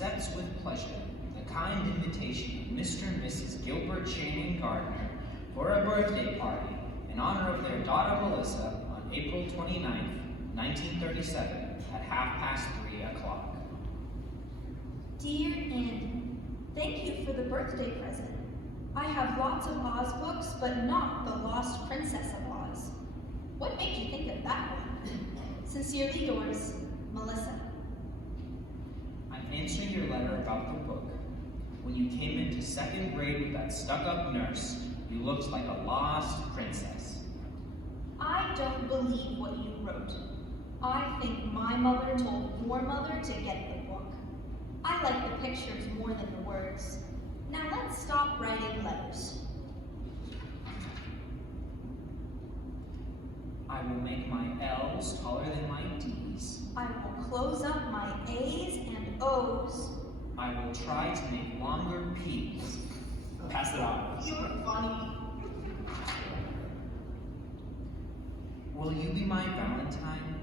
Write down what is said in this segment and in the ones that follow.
accepts with pleasure the kind invitation of Mr. and Mrs. Gilbert Channing Gardner for a birthday party in honor of their daughter Melissa on April 29th, 1937 at 3:30. Dear Andy, thank you for the birthday present. I have lots of Oz books, but not The Lost Princess of Oz. What made you think of that one? Sincerely yours, Melissa. I'm answering your letter about the book. When you came into 2nd grade with that stuck-up nurse, you looked like a lost princess. I don't believe what you wrote. I think my mother told your mother to get the book. I like the pictures more than the words. Now let's stop writing letters. I will make my L's taller than my D's. I will close up my A's and O's. I will try to make longer P's. Pass it on. You're funny. Will you be my Valentine?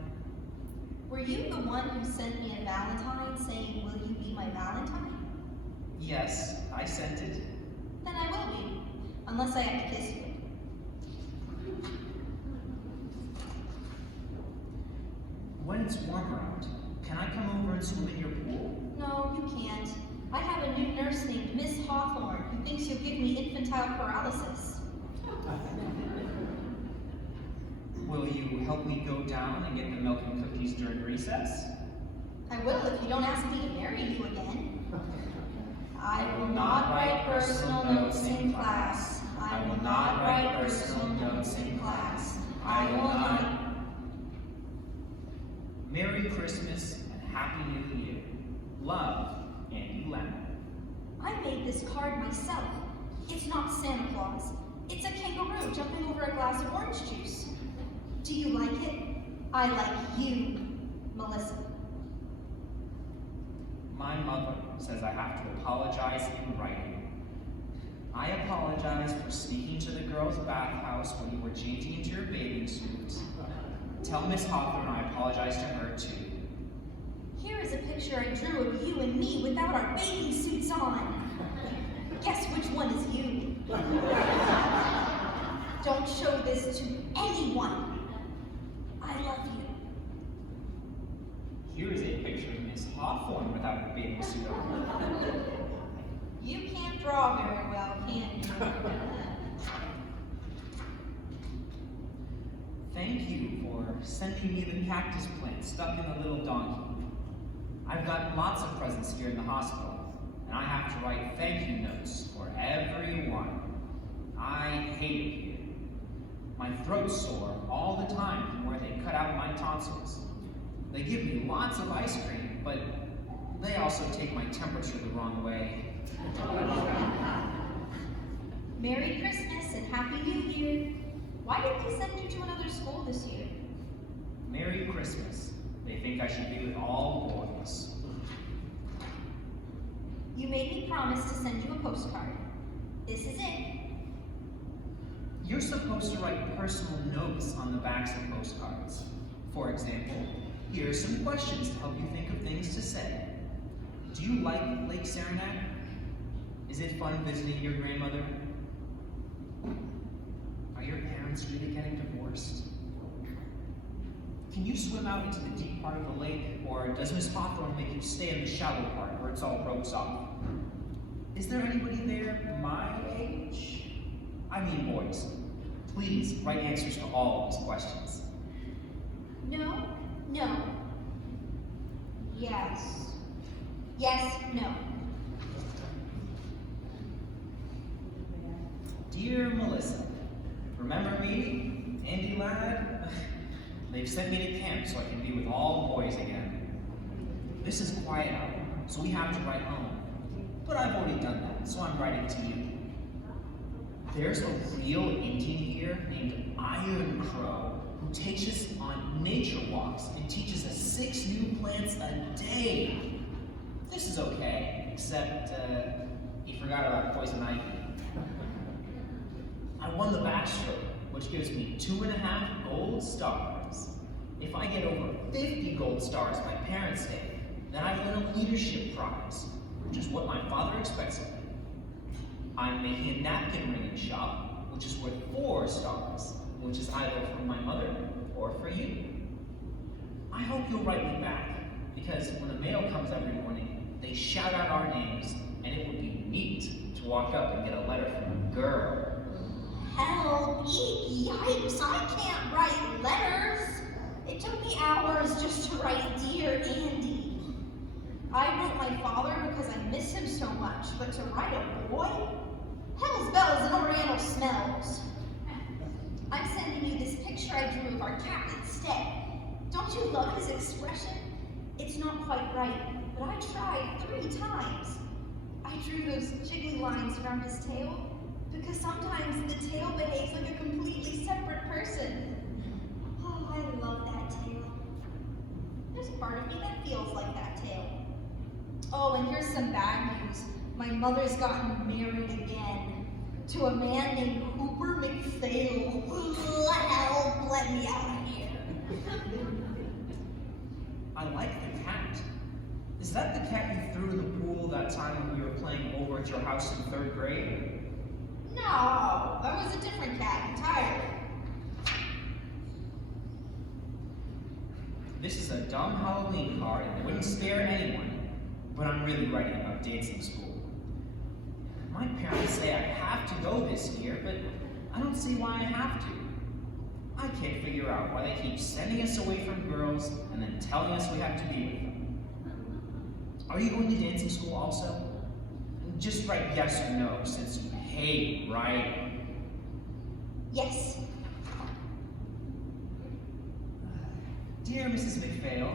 Were you the one who sent me a Valentine saying, will you be my Valentine? Yes, I sent it. Then I will be, unless I have to kiss you. When it's warmer out, can I come over and swim in your pool? No, you can't. I have a new nurse named Miss Hawthorne who thinks you'll give me infantile paralysis. Will you help me go down and get the milk and cookies during recess? I will if you don't ask me to marry you again. I will not write personal notes in class. I will not write personal notes in class. I will not. Merry Christmas and Happy New Year. Love, Andy Lemon. I made this card myself. It's not Santa Claus. It's a kangaroo jumping over a glass of orange juice. Do you like it? I like you, Melissa. My mother says I have to apologize in writing. I apologize for speaking to the girls' bathhouse when you were changing into your bathing suit. Tell Miss Hawthorne I apologize to her too. Here is a picture I drew of you and me without our bathing suits on. Guess which one is you? Don't show this to anyone. I love you. Here is a picture of Miss Hawthorne without her bathing suit on. You can't draw very well, can you? Thank you for sending me the cactus plant stuck in a little donkey. I've got lots of presents here in the hospital, and I have to write thank you notes for everyone. I hate it here. My throat's sore all the time from where they cut out my tonsils. They give me lots of ice cream, but they also take my temperature the wrong way. Merry Christmas and Happy New Year. Why did they send you to another school this year? Merry Christmas. They think I should be with all boys. You made me promise to send you a postcard. This is it. You're supposed to write personal notes on the backs of postcards. For example, here are some questions to help you think of things to say. Do you like Lake Saranac? Is it fun visiting your grandmother? Are your parents really getting divorced? Can you swim out into the deep part of the lake, or does Miss Hawthorne make you stay in the shallow part where it's all ropes off? Is there anybody there my age? I mean boys. Please write answers to all of these questions. No, no. Yes. Yes, no. Dear Melissa, remember me, Andy lad? They've sent me to camp so I can be with all the boys again. This is quiet hour, so we have to write home. But I've already done that, so I'm writing to you. There's a real Indian here named Iron Crow who takes us on nature walks and teaches us 6 new plants a day. This is okay, except he forgot about poison ivy. I won the backstroke, which gives me 2.5 gold stars. If I get over 50 gold stars by Parents' Day, Then I win a leadership prize, which is what my father expects of me. I'm making a napkin ringing shop, which is worth 4 stars, which is either from my mother or for you. I hope you'll write me back, because when the mail comes every morning, they shout out our names, and it would be neat to walk up and get a letter from a girl. Help! Yikes! I can't write letters! It took me hours just to write Dear Andy. I wrote my father because I miss him so much, but to write a boy? Hell's bells and Oriental smells. I'm sending you this picture I drew of our cat instead. Don't you love his expression? It's not quite right, but I tried 3 times. I drew those jiggly lines around his tail because sometimes the tail behaves like a completely separate person. Oh, I love that tail. There's a part of me that feels like that tail. Oh, and here's some bad news. My mother's gotten married again to a man named Hooper McPhail. Help, let me out of here. I like the cat. Is that the cat you threw in the pool that time when we were playing over at your house in 3rd grade? No, that was a different cat entirely. This is a dumb Halloween card and it wouldn't scare anyone, but I'm really writing about dancing school. My parents say I have to go this year, but I don't see why I have to. I can't figure out why they keep sending us away from girls and then telling us we have to be with them. Are you going to dancing school also? Just write yes or no, since you hate writing. Yes. Dear Mrs. McPhail,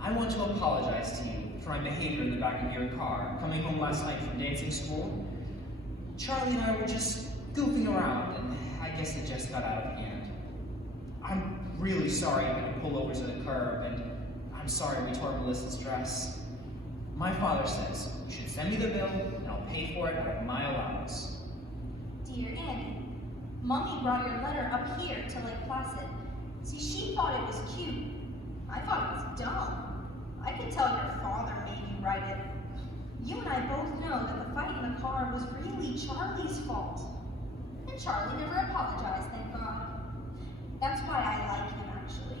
I want to apologize to you for my behavior in the back of your car coming home last night from dancing school. Charlie and I were just goofing around, and I guess it just got out of hand. I'm really sorry I had to pull over to the curb, and I'm sorry we tore Melissa's dress. My father says you should send me the bill, and I'll pay for it out of my allowance. Dear Annie, Mommy brought your letter up here to Lake Placid. See, she thought it was cute. I thought it was dumb. I could tell your father made you write it. You and I both know that the fight in the car was really Charlie's fault. And Charlie never apologized, thank God. That's why I like him, actually.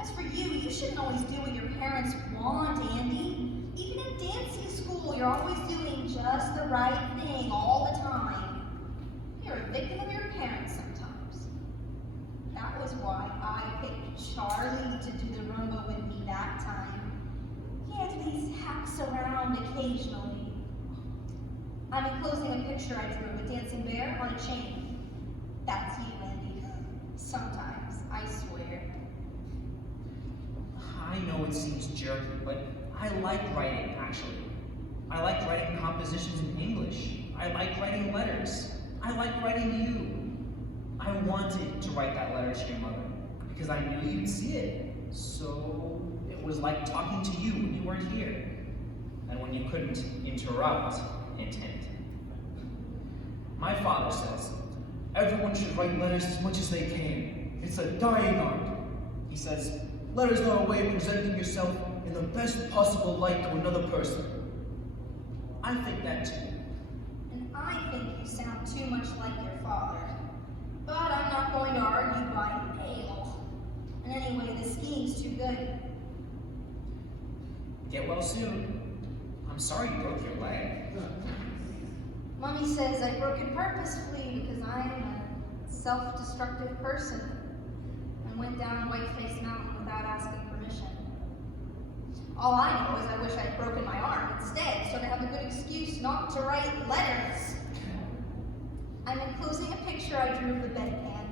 As for you, you shouldn't always do what your parents want, Andy. Even in dancing school, you're always doing just the right thing all the time. You're a victim of your parents sometimes. That was why I picked Charlie to do the rumba with me that time. He at least hacks around occasionally. I'm enclosing a picture I drew of a dancing bear on a chain. That's you, Andy. Sometimes, I swear. I know it seems jerky, but I like writing, actually. I like writing compositions in English. I like writing letters. I like writing you. I wanted to write that letter to your mother because I knew you'd see it. So it was like talking to you when you weren't here and when you couldn't interrupt intent. My father says, everyone should write letters as much as they can. It's a dying art. He says, letters are a way of presenting yourself in the best possible light to another person. I think that too. And I think you sound too much like your father. But I'm not going to argue by ale. And anyway, the skiing's too good. Get well soon. I'm sorry you broke your leg. Mommy says I broke it purposefully because I'm a self-destructive person and went down Whiteface Mountain without asking permission. All I know is I wish I'd broken my arm instead, so to have a good excuse not to write letters. I'm enclosing a picture I drew of the bedpan.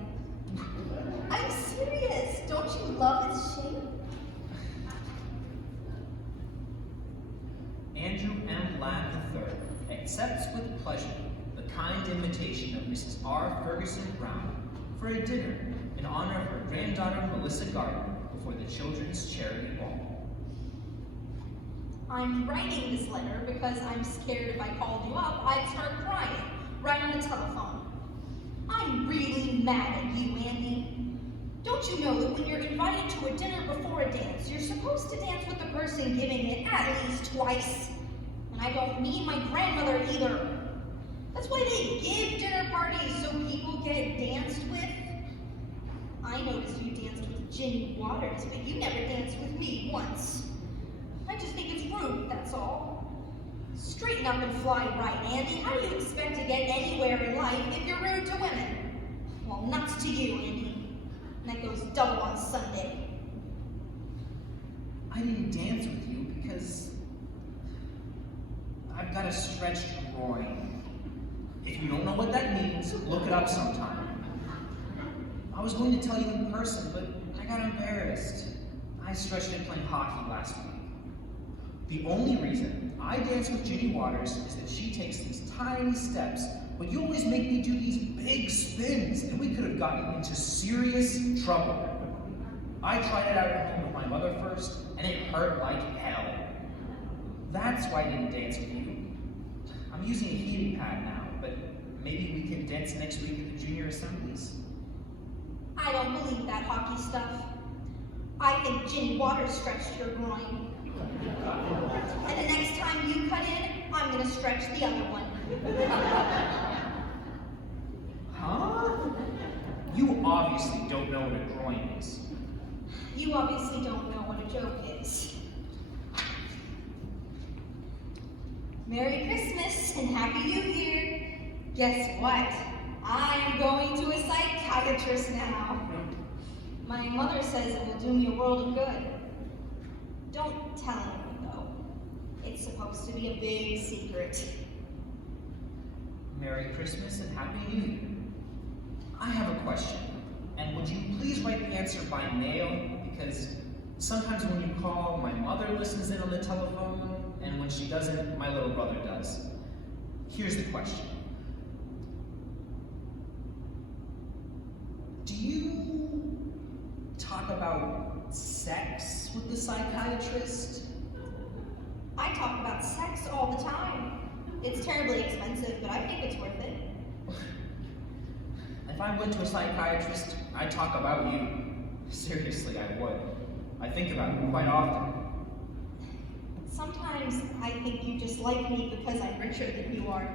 I'm serious. Don't you love its shape? Andrew M. Ladd III accepts with pleasure the kind invitation of Mrs. R. Ferguson Brown for a dinner in honor of her granddaughter Melissa Gardner before the Children's Charity Ball. I'm writing this letter because I'm scared if I called you up, I'd start crying right on the telephone. I'm really mad at you, Andy. Don't don't you know that when you're invited to a dinner before a dance, you're supposed to dance with the person giving it at least twice? And I don't mean my grandmother either. That's why they give dinner parties, so people get danced with. I noticed you danced with Ginny Waters, but you never danced with me once. I just think it's rude, that's all. Straighten up and fly right, Andy. How do you expect to get anywhere in life if you're rude to women? Well, nuts to you, Andy. And that goes double on Sunday. I didn't dance with you because I've got a stretched groin. If you don't know what that means, look it up sometime. I was going to tell you in person, but I got embarrassed. I stretched it playing hockey last week. The only reason I dance with Ginny Waters is that she takes these tiny steps, but you always make me do these big spins, and we could have gotten into serious trouble. I tried it out at home with my mother first, and it hurt like hell. That's why I didn't dance with you. I'm using a heating pad now, but maybe we can dance next week at the junior assemblies. I don't believe that hockey stuff. I think Ginny Waters stretched your groin. And the next time you cut in, I'm gonna stretch the other one. Huh? You obviously don't know what a groin is. You obviously don't know what a joke is. Merry Christmas and Happy New Year. Guess what? I'm going to a psychiatrist now. My mother says it will do me a world of good. Don't tell anyone, though. It's supposed to be a big secret. Merry Christmas and Happy New Year. I have a question, and would you please write the answer by mail? Because sometimes when you call, my mother listens in on the telephone, and when she doesn't, my little brother does. Here's the question. Do you talk about sex with the psychiatrist? I talk about sex all the time. It's terribly expensive, but I think it's worth it. If I went to a psychiatrist, I'd talk about you. Seriously, I would. I think about you quite often. Sometimes I think you just like me because I'm richer than you are.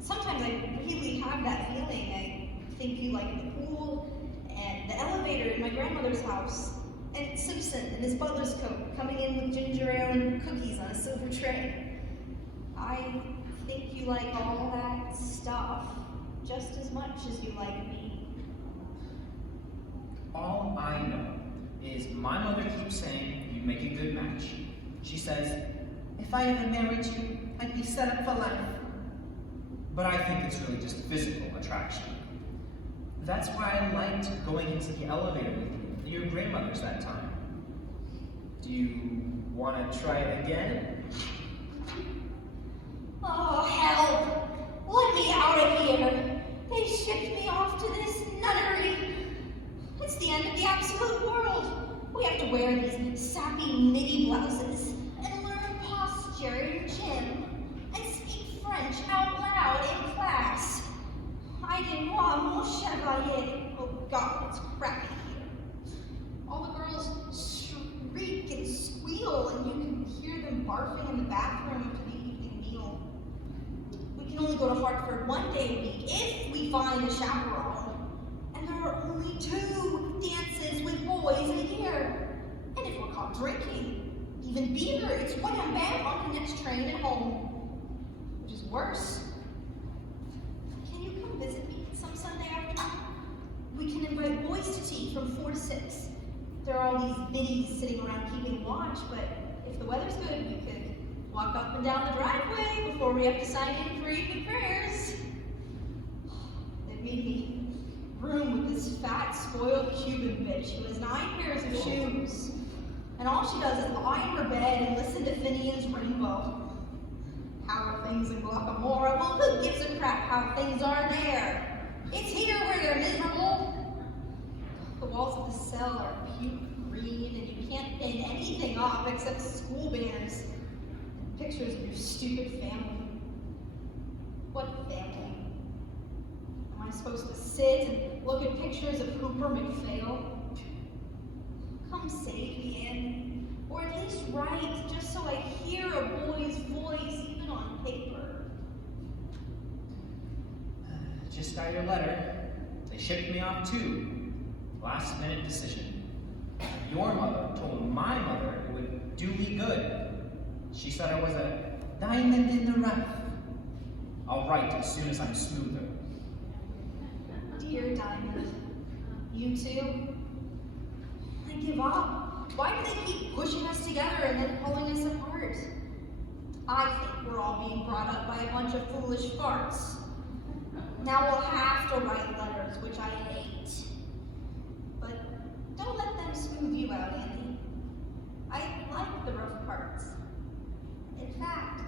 Sometimes I really have that feeling. I think you like the pool, and the elevator in my grandmother's house, and Simpson in his butler's coat coming in with ginger ale and cookies on a silver tray. I think you like all that stuff just as much as you like me. All I know is my mother keeps saying you make a good match. She says, if I ever married you, I'd be set up for life. But I think it's really just physical attraction. That's why I liked going into the elevator with you at your grandmother's that time. Do you want to try it again? Oh, help! Let me out of here! They shipped me off to this nunnery. It's the end of the absolute world. We have to wear these sappy midi blouses and learn posture in gym and speak French out loud in class. I didn't want mon chevalier. Oh God, it's crappy here. All the girls shriek and squeal, and you can hear them barfing in the bathroom after the evening meal. We can only go to Hartford one day a week if we find a chaperone. And there are only 2 dances with boys a year. And if we're caught drinking, even beer, it's wham bam on the next train and home. Which is worse. Can you come visit me some Sunday afternoon? We can invite boys to tea from 4 to 6. There are all these biddies sitting around keeping watch, but if the weather's good, we could walk up and down the driveway before we have to sign in for evening prayers. They made me room with this fat, spoiled Cuban bitch who has 9 pairs of shoes. And all she does is lie in her bed and listen to Phineas Rainbow. How are things in Guacamora? Well, who gives a crap how things are there? It's here where they're miserable. The walls of the cell are puke green, and you can't pin anything up except school banners and pictures of your stupid family. What family? Am I supposed to sit and look at pictures of Hooper McPhail? Come save me, Annie. Or at least write, just so I hear a boy's voice, even on paper. Just got your letter. They shipped me off too. Last minute decision. Your mother told my mother it would do me good. She said I was a diamond in the rough. I'll write as soon as I'm smoother. Dear Diamond, you too? I give up. Why do they keep pushing us together and then pulling us apart? I think we're all being brought up by a bunch of foolish farts. Now we'll have to write letters, which I hate. But don't let them smooth you out, Andy. I like the rough parts. In fact,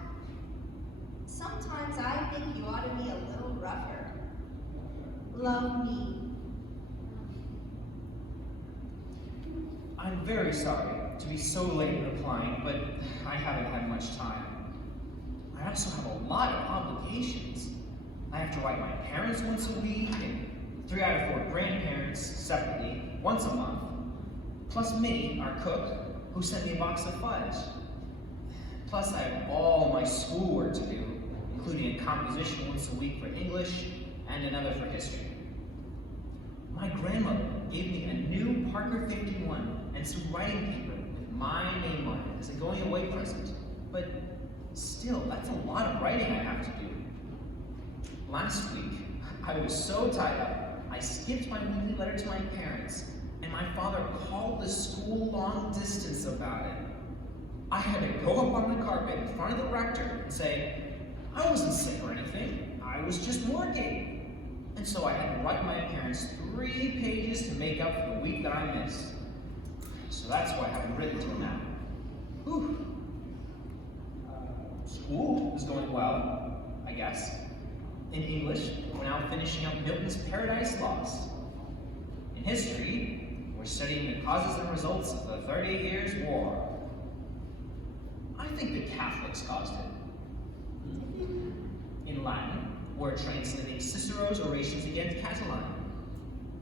sometimes I think you ought to be a little rougher. Love me. I'm very sorry to be so late in replying, but I haven't had much time. I also have a lot of obligations. I have to write my parents once a week, and 3 out of 4 grandparents separately, once a month. Plus Minnie, our cook, who sent me a box of fudge. Plus I have all my schoolwork to do, including a composition once a week for English and another for history. My grandmother gave me a new Parker 51 and some writing paper with my name on it as a going away present. But still, that's a lot of writing I have to do. Last week, I was so tied up, I skipped my weekly letter to my parents, and my father called the school long distance about it. I had to go up on the carpet in front of the rector and say, I wasn't sick or anything, I was just working. And so I had to write my parents 3 pages to make up for the week that I missed. So that's why I haven't written to them now. Whew. School is going well, I guess. In English, we're now finishing up Milton's Paradise Lost. In history, we're studying the causes and results of the 30 Years' War. I think the Catholics caused it. In Latin, we're translating Cicero's orations against Catiline.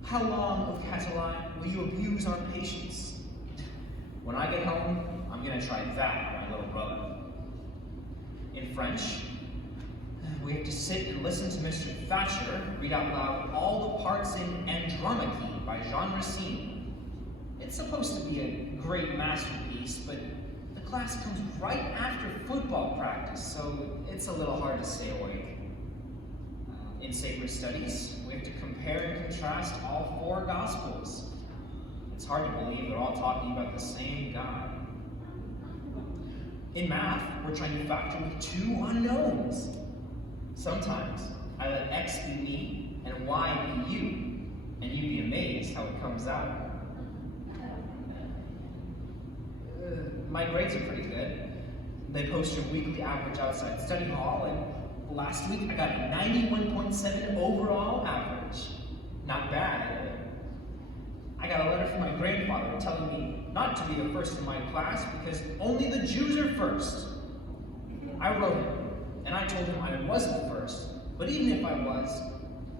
How long, O Catiline, will you abuse our patience? When I get home, I'm going to try that on my little brother. In French, we have to sit and listen to Mr. Thatcher read out loud all the parts in Andromache by Jean Racine. It's supposed to be a great masterpiece, but the class comes right after football practice, so it's a little hard to stay awake. In sacred studies, we have to compare and contrast all 4 Gospels. It's hard to believe they're all talking about the same God. In math, we're trying to factor with 2 unknowns. Sometimes I let X be me and Y be you, and you'd be amazed how it comes out. My grades are pretty good. They post your weekly average outside study hall, and last week I got a 91.7 overall average. Not bad. I got a letter from my grandfather telling me not to be the first in my class because only the Jews are first. I wrote him, and I told him I wasn't first, but even if I was,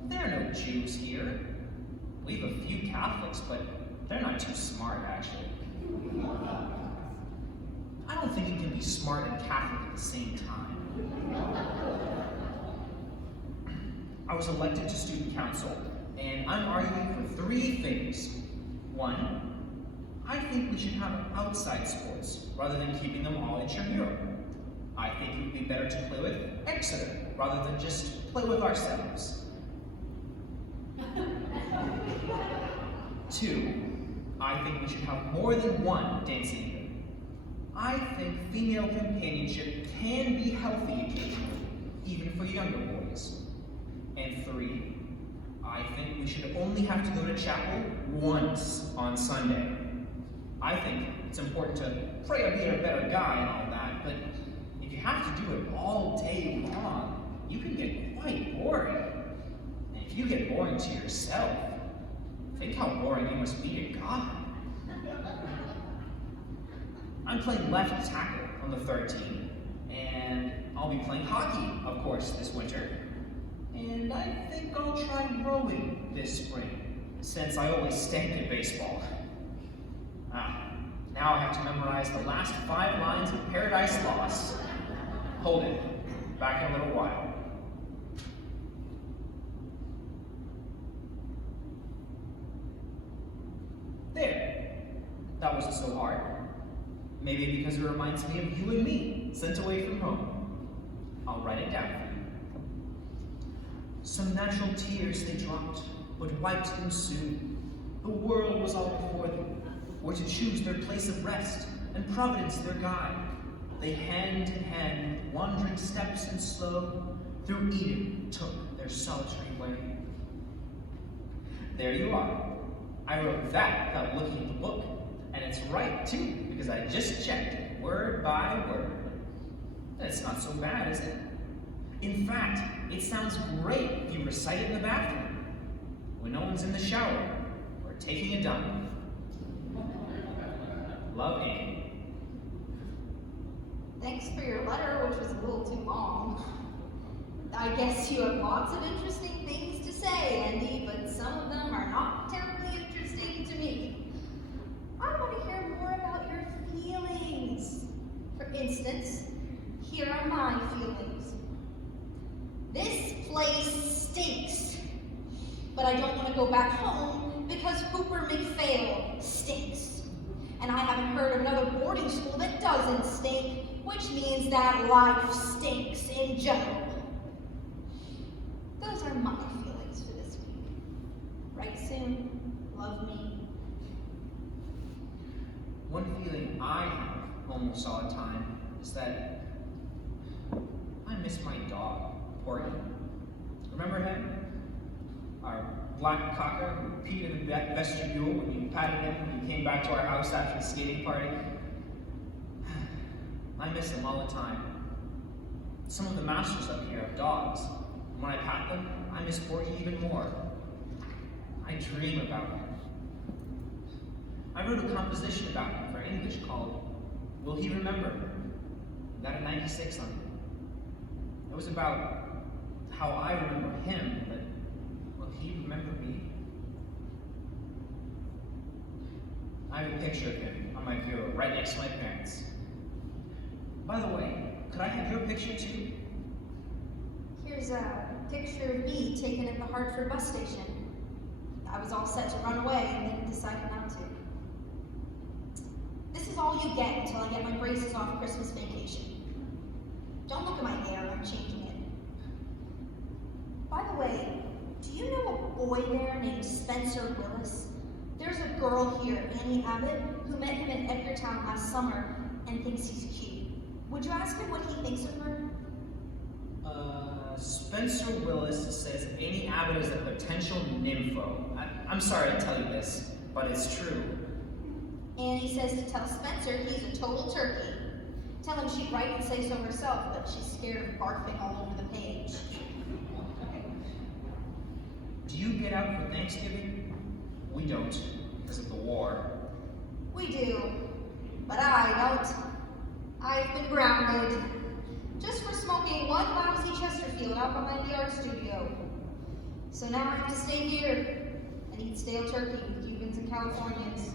there are no Jews here. We have a few Catholics, but they're not too smart, actually. I don't think you can be smart and Catholic at the same time. I was elected to student council, and I'm arguing for 3 things. 1, I think we should have outside sports rather than keeping them all intramural. I think it would be better to play with Exeter rather than just play with ourselves. 2, I think we should have more than 1 dancing event. I think female companionship can be healthy occasionally, even for younger boys. And 3, I think we should only have to go to chapel once on Sunday. I think it's important to pray to be a better guy and all that, but if you have to do it all day long, you can get quite boring. And if you get boring to yourself, think how boring you must be to God. I'm playing left tackle on the 3rd team, and I'll be playing hockey, of course, this winter. And I think I'll try rowing this spring, since I always stank at baseball. Now I have to memorize the last 5 lines of Paradise Lost. Hold it. Back in a little while. There. That wasn't so hard. Maybe because it reminds me of you and me, sent away from home. I'll write it down for you. Some natural tears they dropped, but wiped them soon. The world was all before them, were to choose their place of rest, and Providence their guide. They hand in hand, wandering steps and slow, through Eden took their solitary way. There you are. I wrote that without looking at the book, and it's right too, because I just checked it, word by word. And it's not so bad, is it? In fact, it sounds great if you recite it in the bathroom, when no one's in the shower, or taking a dump. Love, Amy. Thanks for your letter, which was a little too long. I guess you have lots of interesting things to say, Andy, but some of them are not terribly interesting to me. I want to hear more about your feelings. For instance, here are my feelings. This place stinks, but I don't want to go back home because Hooper McPhail stinks. And I haven't heard of another boarding school that doesn't stink, which means that life stinks in general. Those are my feelings for this week. Write soon, love me. One feeling I have almost all the time is that I miss my dog, Porky. Remember him? Our black cocker who peed in the vestibule when you patted him when you came back to our house after the skating party? I miss him all the time. Some of the masters up here have dogs. And when I pat them, I miss Porky even more. I dream about him. I wrote a composition about him for English called Will He Remember? Got a 96 on it. It was about how I remember him, but will he remember me? I have a picture of him on my bureau right next to my parents. By the way, could I have your picture too? Here's a picture of me taken at the Hartford bus station. I was all set to run away and then decided not to. This is all you get until I get my braces off Christmas vacation. Don't look at my hair, I'm changing it. By the way, do you know a boy there named Spencer Willis? There's a girl here, Annie Abbott, who met him in Edgartown last summer and thinks he's cute. Would you ask him what he thinks of her? Spencer Willis says Amy Abbott is a potential nympho. I'm sorry to tell you this, but it's true. Annie says to tell Spencer he's a total turkey. Tell him she'd write and say so herself, but she's scared of barfing all over the page. Do you get out for Thanksgiving? We don't, because of the war. We do, but I don't. I've been grounded. Just for smoking one lousy Chesterfield out behind the art studio. So now I have to stay here and eat stale turkey with Cubans and Californians.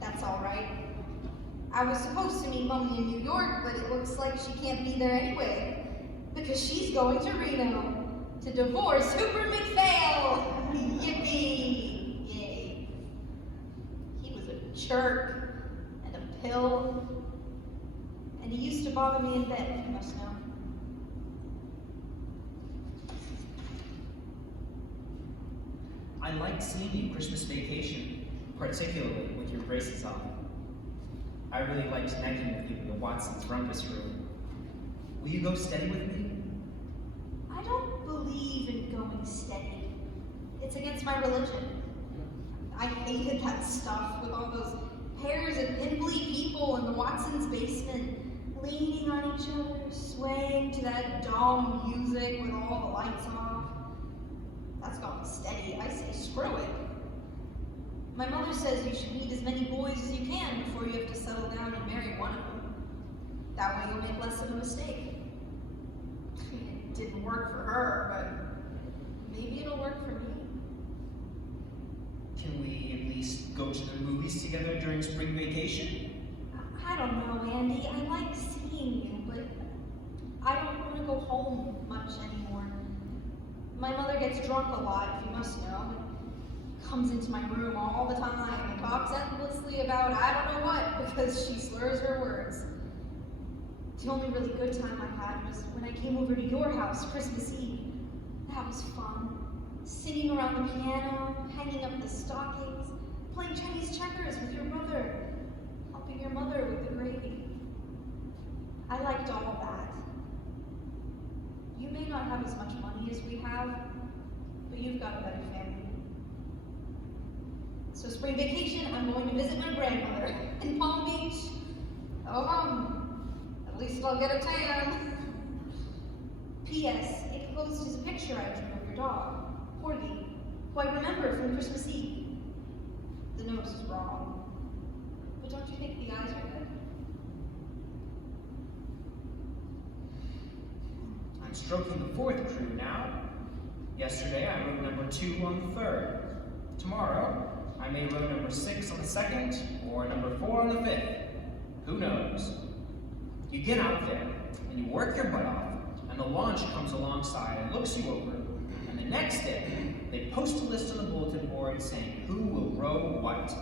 That's all right. I was supposed to meet Mommy in New York, but it looks like she can't be there anyway, because she's going to Reno to divorce Hooper McPhail. Yippee! Yay. He was a jerk and a pill. And he used to bother me in bed, you must know. I liked seeing you Christmas vacation, particularly with your braces on. I really liked necking with you in the Watson's rumpus room. Will you go steady with me? I don't believe in going steady. It's against my religion. I hated that stuff with all those pairs of pimply people in the Watson's basement, leaning on each other, swaying to that dull music with all the lights off. That's going steady. I say screw it. My mother says you should meet as many boys as you can before you have to settle down and marry one of them. That way you'll make less of a mistake. It didn't work for her, but maybe it'll work for me. Can we at least go to the movies together during spring vacation? I don't know, Andy. I like seeing you, but I don't want to go home much anymore. My mother gets drunk a lot, if you must know. Comes into my room all the time and talks endlessly about I don't know what because she slurs her words. The only really good time I had was when I came over to your house Christmas Eve. That was fun. Singing around the piano, hanging up the stockings, playing Chinese checkers with your brother, helping your mother with the gravy. I liked all of that. You may not have as much money as we have, but you've got a better family. So spring vacation, I'm going to visit my grandmother in Palm Beach. Oh, at least I'll get a tan. P.S. Enclosed is a picture I drew of your dog, Porgy, who I remember from Christmas Eve. The nose is wrong, but don't you think the eyes are good? I'm stroking the fourth crew now. Yesterday I wrote number 2 on the 3rd. Tomorrow, I may wrote number 6 on the 2nd, or number 4 on the 5th. Who knows? You get out there, and you work your butt off, and the launch comes alongside and looks you over. And the next day, they post a list on the bulletin board saying who will row what.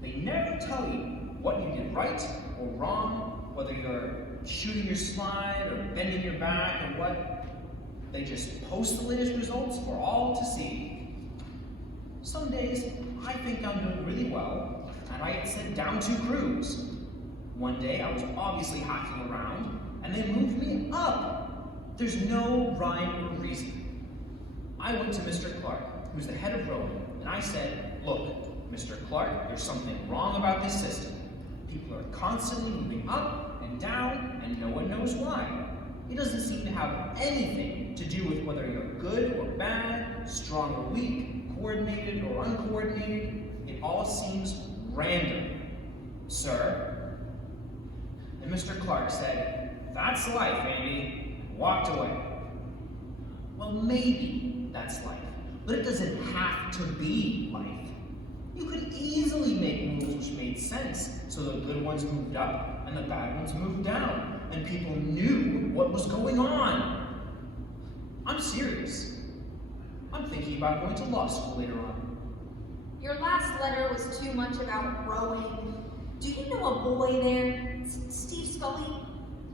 They never tell you what you did right or wrong, whether you're shooting your slide or bending your back or what. They just post the latest results for all to see. Some days, I think I'm doing really well, and I get sent down 2 crews. One day, I was obviously hacking around, and they moved me up. There's no rhyme or reason. I went to Mr. Clark, who's the head of rowing, and I said, look, Mr. Clark, there's something wrong about this system. People are constantly moving up and down, and no one knows why. It doesn't seem to have anything to do with whether you're good or bad, strong or weak, coordinated or uncoordinated. It all seems random, sir. And Mr. Clark said, that's life, Andy, and walked away. Well, maybe that's life, but it doesn't have to be life. You could easily make moves which made sense, so the good ones moved up and the bad ones moved down, and people knew what was going on. I'm serious. I'm thinking about going to law school later on. Your last letter was too much about rowing. Do you know a boy there, Steve Scully?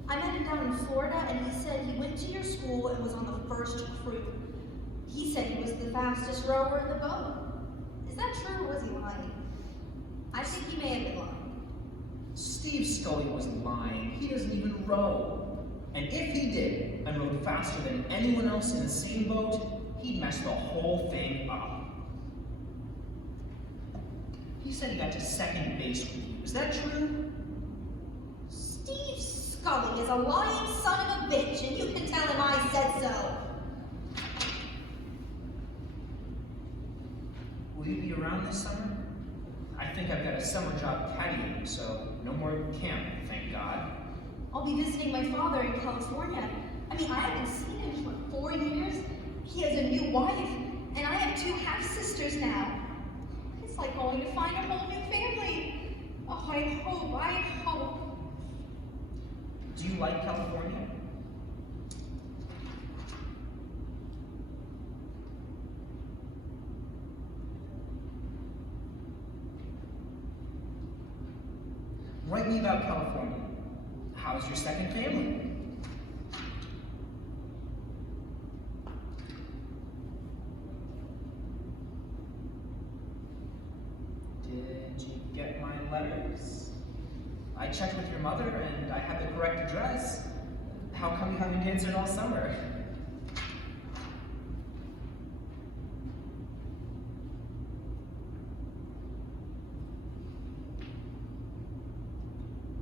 I met him down in Florida, and he said he went to your school and was on the first crew. He said he was the fastest rower in the boat. Is that true, or was he lying? I think he may have been lying. Steve Scully was lying. He doesn't even row. And if he did, and rowed faster than anyone else in the same boat, he'd mess the whole thing up. He said he got to second base with you. Is that true? Steve Scully is a lying son of a bitch, and you can tell him I said so. Will you be around this summer? I think I've got a summer job caddying, so no more camp, thank God. I'll be visiting my father in California. I mean, I haven't seen him for 4 years. He has a new wife, and I have 2 half-sisters now. It's like going to find a whole new family. Oh, I hope. Do you like California? Write me about California. How's your second family? Did you get my letters? I checked with your mother and I had the correct address. How come you haven't answered all summer?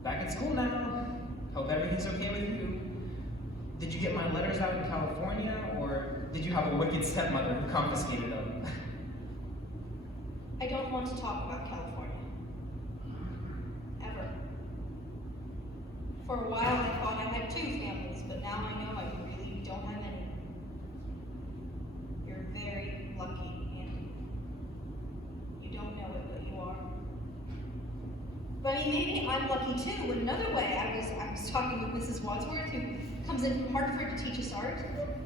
Back at school now. Hope everything's okay with you. Did you get my letters out in California, or did you have a wicked stepmother who confiscated them? I don't want to talk about California. Ever. For a while I thought I had 2 families, but now I know I really don't have any. You're very lucky, Andy. You don't know it, but you mean, maybe I'm lucky too. In another way, I was talking with Mrs. Wadsworth, who comes in from Hartford to teach us art.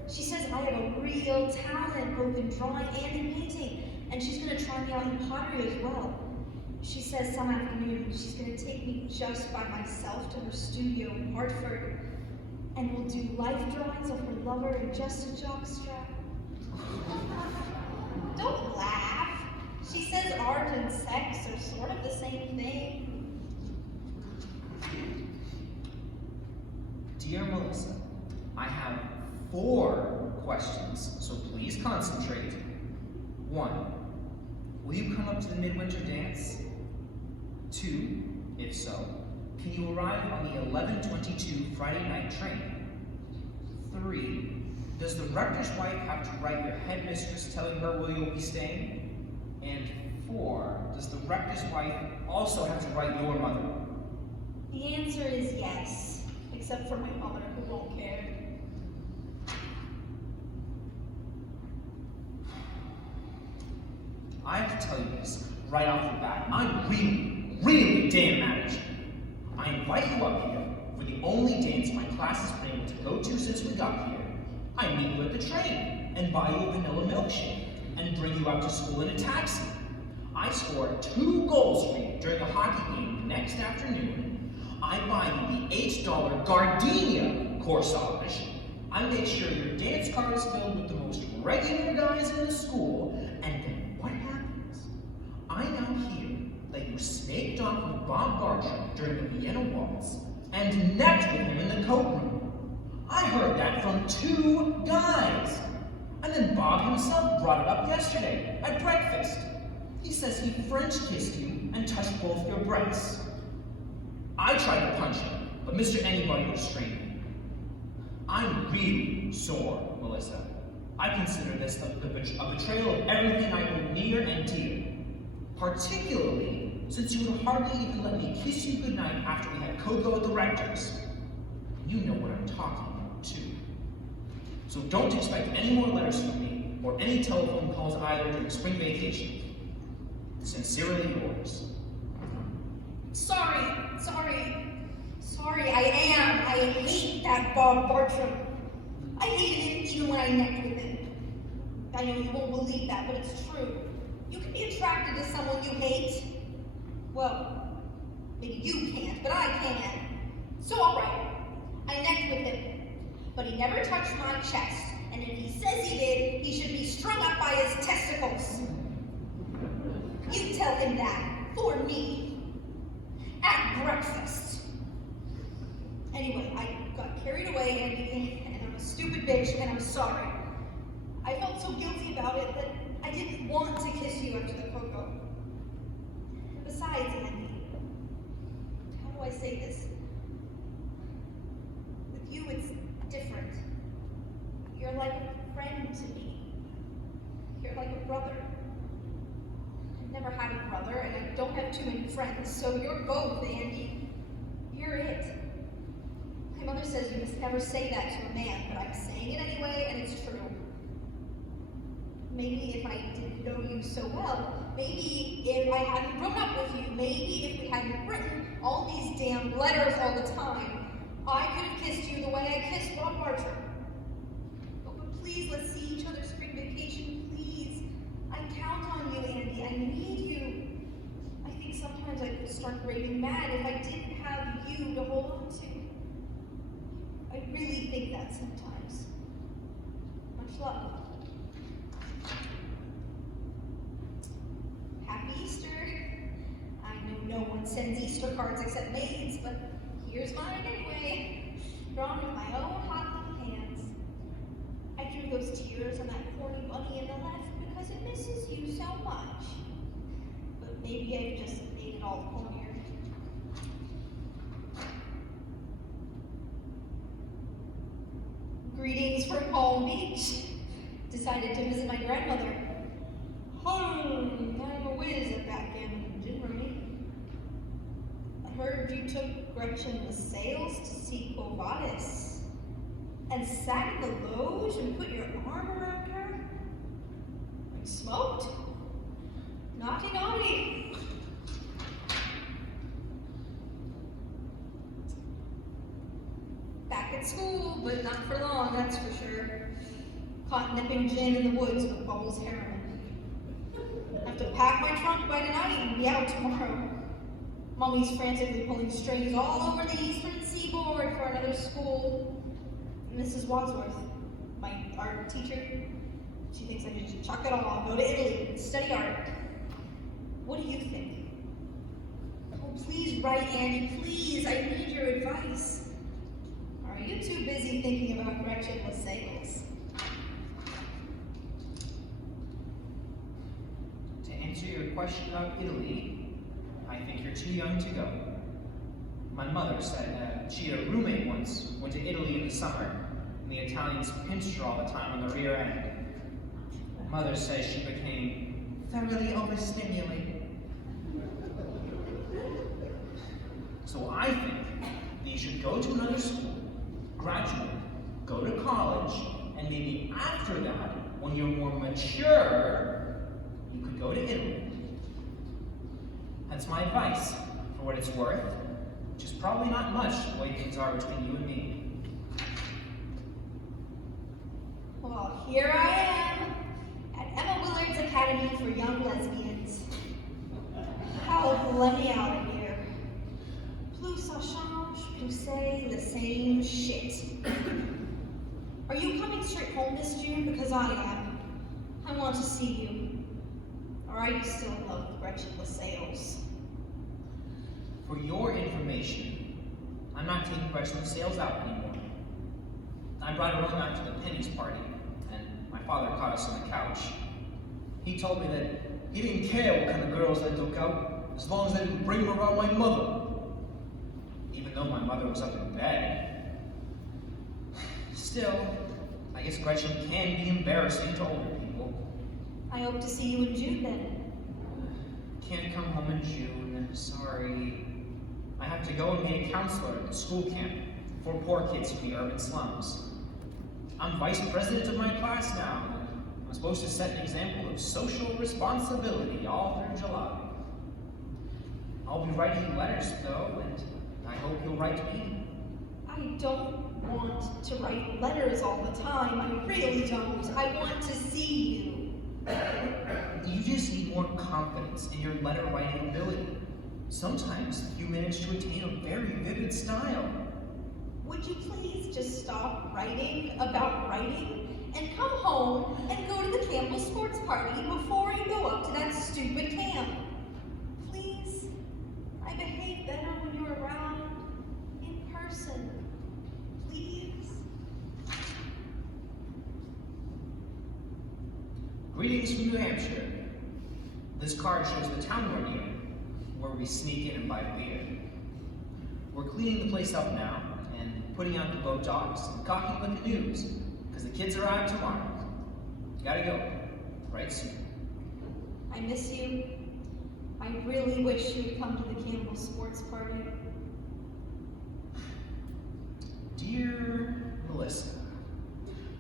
She says I have a real talent both in drawing and in painting, and she's going to try me out in pottery as well. She says some afternoon she's going to take me just by myself to her studio in Hartford, and we'll do life drawings of her lover in just a jockstrap. Don't laugh. She says art and sex are sort of the same thing. Dear Melissa, I have 4 questions, so please concentrate. 1. Will you come up to the midwinter dance? 2. If so, can you arrive on the 11:22 Friday night train? 3. Does the rector's wife have to write your headmistress telling her where you'll be staying? And 4. Does the rector's wife also have to write your mother? The answer is yes, except for my mother, who won't care. I have to tell you this right off the bat. I'm really damn mad at you. I invite you up here for the only dance my class has been able to go to since we got here. I meet you at the train and buy you a vanilla milkshake and bring you out to school in a taxi. I score 2 goals for you during the hockey game next afternoon. I buy you the $8 Gardenia corsage. I make sure your dance card is filled with the most regular guys in the school, and then what happens? I now hear that you snaked off with Bob Bartram during the Vienna Waltz and necked with him in the coat room. I heard that from 2 guys. And then Bob himself brought it up yesterday at breakfast. He says he French kissed you and touched both your breasts. I tried to punch him, but Mr. Anybody restrained me. I'm really sore, Melissa. I consider this a betrayal of everything I hold near and dear. Particularly since you would hardly even let me kiss you goodnight after we had cocoa at the rector's. You know what I'm talking about, too. So don't expect any more letters from me, or any telephone calls either during spring vacation. Sincerely yours. Sorry, I hate that Bob Bartram. I hated him even when I necked with him. I know you won't believe that, but it's true. You can be attracted to someone you hate. Well, maybe you can't, but I can. So alright, I necked with him. But he never touched my chest, and if he says he did, he should be strung up by his testicles. You tell him that, for me, at breakfast. Anyway, I got carried away, Andy, and I'm a stupid bitch, and I'm sorry. I felt so guilty about it that I didn't want to kiss you after the cocoa. Besides, Andy, how do I say this? With you, it's different. You're like a friend to me. You're like a brother. I've never had a brother, and I don't have too many friends, so you're both, Andy. You're it. My mother says you must never say that to a man, but I'm saying it anyway, and it's true. Maybe if I didn't know you so well, maybe if I hadn't grown up with you, maybe if we hadn't written all these damn letters all the time, I could have kissed you the way I kissed Bob Bartram. But please, let's see each other spring vacation, please. I count on you, Andy. I need you. I think sometimes I could start raving mad if I didn't have you to hold on to. I really think that sometimes. Much love. Happy Easter. I know no one sends Easter cards except maids, but here's mine anyway, drawn with my own hot little hands. I drew those tears on that corny bunny in the left because it misses you so much. But maybe I've just made it all cornier. Greetings from Palm Beach. Decided to visit my grandmother. I'm a whiz at backgammon, didn't I heard you took Gretchen the Sales to see Quo Vadis and sat in the loge and put your arm around her and smoked. Naughty, naughty. school, but not for long, that's for sure. Caught nipping gin in the woods with Bubbles' heroin. Have to pack my trunk by tonight and be out tomorrow. Mommy's frantically pulling strings all over the eastern seaboard for another school. Mrs. Wadsworth, my art teacher, she thinks I should just chuck it all and go to Italy and study art. What do you think? Oh, please write, Andy, please. I need your advice. Or are you too busy thinking about Gretchen Lascelles? To answer your question about Italy, I think you're too young to go. My mother said she had a roommate once, went to Italy in the summer, and the Italians pinched her all the time on the rear end. Mother says she became thoroughly overstimulated. So I think that you should go to another school, graduate, go to college, and maybe after that, when you're more mature, you could go to Italy. That's my advice, for what it's worth, which is probably not much the way things are between you and me. Well, here I am at Emma Willard's Academy for Young Lesbians. Help, let me out of here. Plus ça change, plus c'est the same shit. Are you coming straight home this June? Because I am. I want to see you. Or are you still in love with Gretchen Lascelles? For your information, I'm not taking Gretchen Lascelles out anymore. I brought her home after the Penny's party, and my father caught us on the couch. He told me that he didn't care what kind of girls I took out, as long as I didn't bring them around my mother. Even though my mother was up in bed. Still, I guess Gretchen can be embarrassing to older people. I hope to see you in June then. Can't come home in June, sorry. I have to go and be a counselor at the school camp for poor kids from the urban slums. I'm vice president of my class now. I'm supposed to set an example of social responsibility all through July. I'll be writing you letters, though, and I hope you'll write me. I don't want to write letters all the time. I really don't. I want to see you. You just need more confidence in your letter writing ability. Sometimes you manage to attain a very vivid style. Would you please just stop writing about writing and come home and go to the Campbell sports party before you go up to that stupid camp? Please? I behave better when you're around in person. Please? Greetings from New Hampshire. This card shows the town we're near, where we sneak in and buy beer. We're cleaning the place up now, and putting out the boat docks and caulking the canoes, because the kids are out tomorrow. Gotta go, right soon. I miss you. I really wish you would come to the Campbell sports party. Dear Melissa,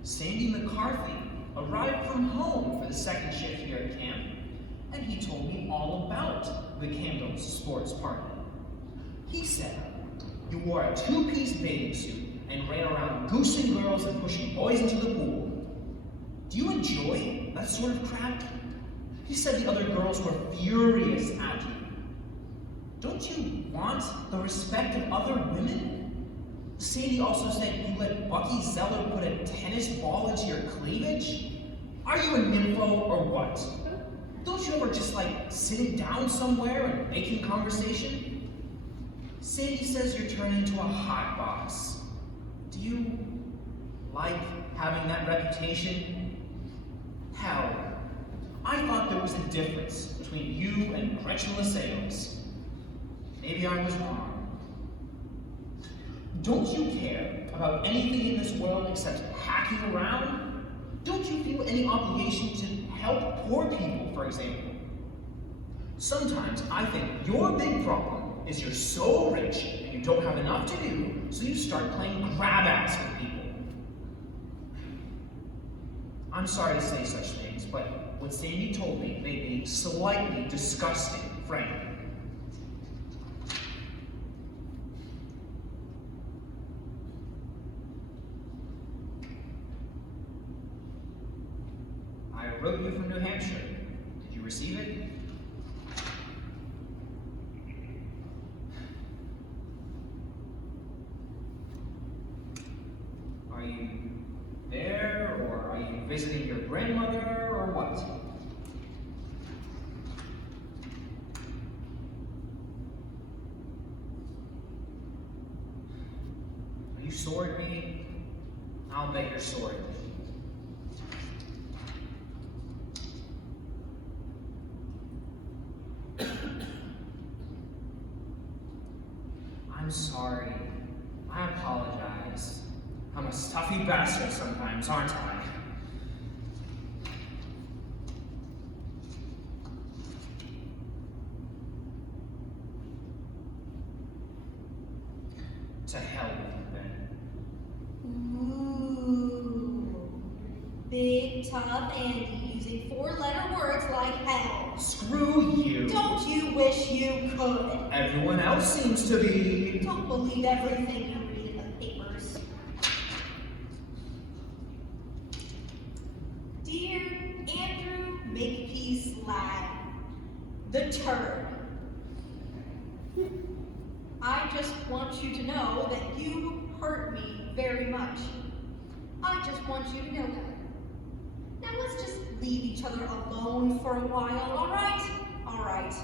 Sandy McCarthy arrived from home for the second shift here at camp, and he told me all about the Campbell sports party. He said, you wore a two-piece bathing suit and ran around goosing girls and pushing boys into the pool. Do you enjoy that sort of crap? He said the other girls were furious at you. Don't you want the respect of other women? Sandy also said you let Bucky Zeller put a tennis ball into your cleavage? Are you a nympho or what? Don't you ever just like sitting down somewhere and making conversation? Sandy says you're turning into a hot box. Do you like having that reputation? Hell, I thought there was a difference between you and Gretchen Lascelles. Maybe I was wrong. Don't you care about anything in this world except hacking around? Don't you feel any obligation to help poor people, for example? Sometimes I think your big problem is you're so rich and you don't have enough to do, so you start playing grab-ass with people. I'm sorry to say such things, but what Sandy told me made me slightly disgusted, frankly. receive it? Are you there, or are you visiting your grandmother, or what? Are you sore at me? I'll bet you're sore at me. I'm sorry. I apologize. I'm a stuffy bastard sometimes, aren't I? To hell with you, then. Ooh. Big tough Andy using 4-letter words like hell. Screw you! Don't you wish you could? Everyone else seems to be. Don't believe everything you read in the papers. Dear Andrew Makepeace Lad, the turd. I just want you to know that you hurt me very much. I just want you to know that. Now let's just leave each other alone for a while, all right? All right.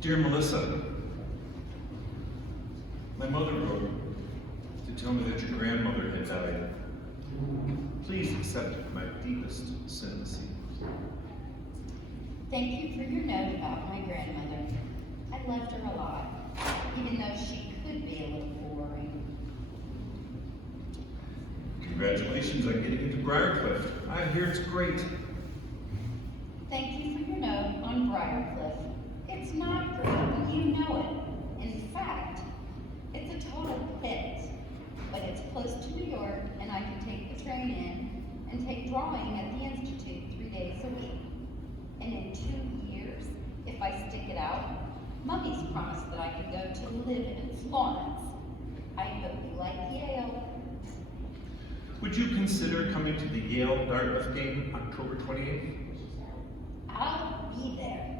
Dear Melissa, my mother wrote to tell me that your grandmother had died. Please accept my deepest sympathy. Thank you for your note about my grandmother. I loved her a lot, even though she could be a little boring. Congratulations on getting into Briarcliff. I hear it's great. Thank you for your note on Briarcliff. It's not great, and you know it. In fact, it's a total pit. But it's close to New York, and I can take the train in and take drawing at the Institute 3 days a week. And in 2 years, if I stick it out, Mummy's promised that I can go to live in Florence. I hope you like Yale. Would you consider coming to the Yale Dartmouth game October 28th? I'll be there.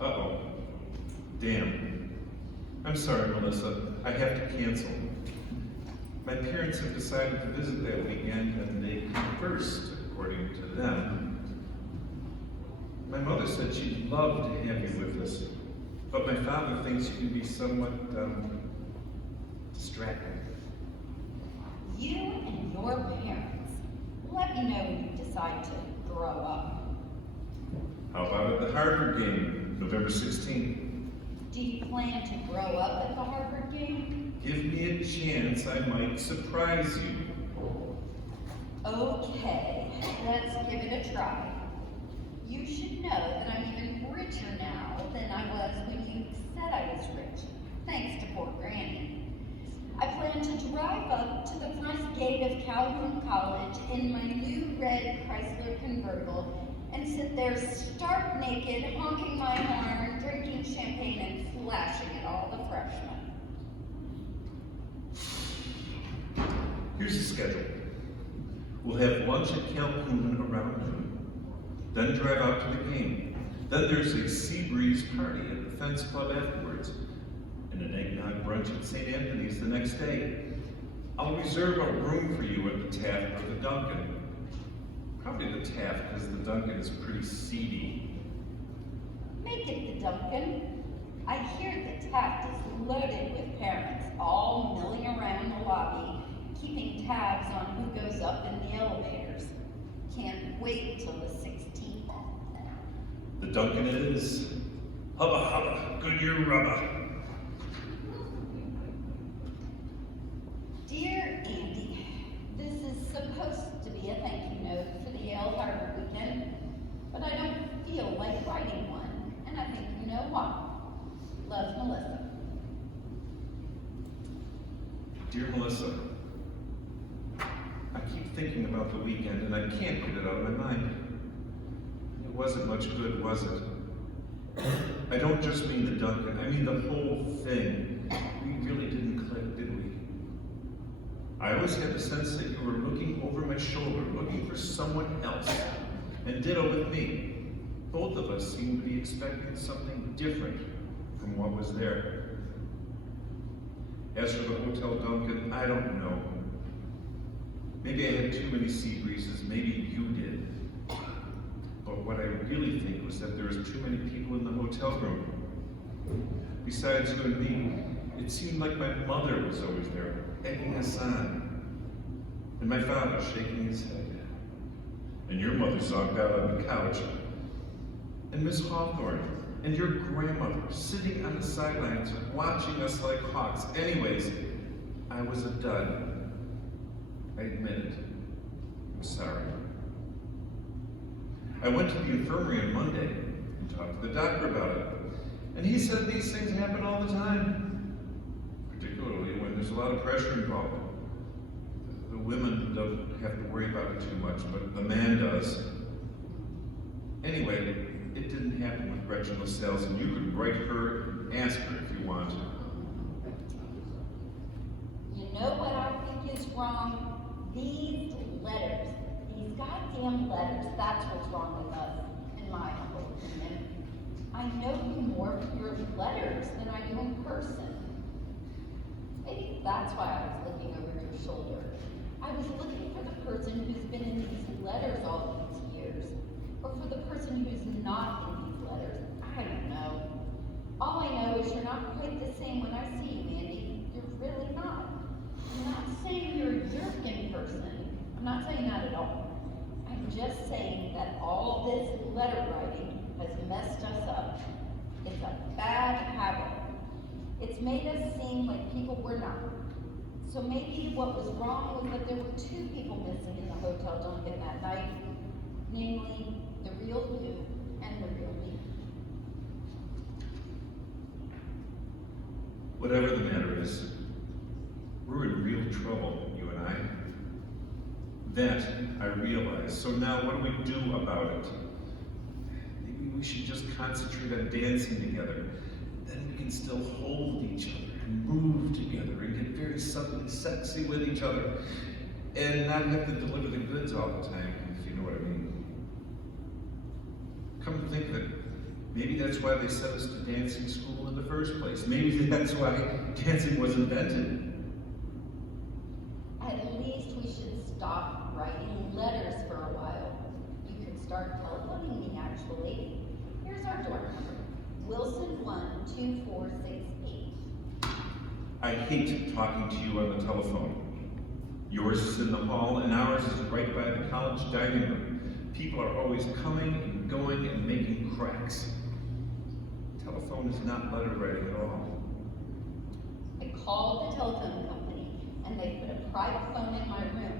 Uh-oh. Damn. I'm sorry, Melissa. I have to cancel. My parents have decided to visit that weekend, and they come first, according to them. My mother said she'd love to have you with us, but my father thinks you can be somewhat, distracting. You and your parents. Let me know when you decide to grow up. How about at the Harvard game, November 16th? Do you plan to grow up at the Harvard game? Give me a chance, I might surprise you. Okay, let's give it a try. You should know that I'm even richer now than I was when you said I was rich, thanks to poor Granny. I plan to drive up to the front gate of Calhoun College in my new red Chrysler convertible and sit there stark naked, honking my horn, drinking champagne, and flashing at all the freshmen. Here's the schedule. We'll have lunch at Calhoun around noon, then drive out to the game. Then there's a sea breeze party at the Fence Club afterwards, and an eggnog brunch at St. Anthony's the next day. I'll reserve a room for you at the Taft or the Duncan. Probably the Taft, because the Duncan is pretty seedy. Make it the Duncan. I hear the Taft is loaded with parents, all milling around the lobby, keeping tabs on who goes up in the elevators. Can't wait till the 16th. The Duncan it is. Hubba hubba, Goodyear rubber. Dear Andy, this is supposed to be a thank you note for the Yale Harbor weekend, but I don't feel like writing one, and I think you know why. Love, Melissa. Dear Melissa, I keep thinking about the weekend and I can't get it out of my mind. It wasn't much good, was it? I don't just mean the Duncan, I mean the whole thing. We really didn't click, did we? I always had the sense that you were looking over my shoulder, looking for someone else. And ditto with me. Both of us seemed to be expecting something different from what was there. As for the Hotel Duncan, I don't know. Maybe I had too many sea breezes, maybe you did. But what I really think was that there was too many people in the hotel room. Besides you and me, it seemed like my mother was always there, egging us on. And my father shaking his head. And your mother zonked out on the couch. And Miss Hawthorne, and your grandmother sitting on the sidelines watching us like hawks. Anyways, I was a dud. I admit it. I'm sorry. I went to the infirmary on Monday and talked to the doctor about it. And he said these things happen all the time, particularly when there's a lot of pressure involved. The women don't have to worry about it too much, but the man does. Anyway, it didn't happen with Gretchen Lascelles, and you could write her and ask her if you want. You know what I think is wrong? These letters. These goddamn letters. That's what's wrong with us, in my humble opinion. I know you more from your letters than I do in person. Maybe that's why I was looking over your shoulder. I was looking for the person who's been in these letters all these years. Or for the person who's not in these letters. I don't know. All I know is you're not quite the same when I see you, Andy. You're really not. I'm not saying you're a European person. I'm not saying that at all. I'm just saying that all this letter writing has messed us up. It's a bad habit. It's made us seem like people we're not. So maybe what was wrong was that there were two people missing in the Hotel Duncan that night. Namely, the real you and the real me. Whatever the matter is, we're in real trouble, you and I. That I realize. So now what do we do about it? Maybe we should just concentrate on dancing together. Then we can still hold each other and move together and get very suddenly sexy with each other and not have to deliver the goods all the time, if you know what I mean. Come to think of it, maybe that's why they sent us to dancing school in the first place. Maybe that's why dancing was invented. At least we should stop writing letters for a while. You could start telephoning me, actually. Here's our door number. Wilson 12468. I hate talking to you on the telephone. Yours is in the hall and ours is right by the college dining room. People are always coming and going and making cracks. Telephone is not letter writing at all. I called the telephone company and they put a private phone in my room.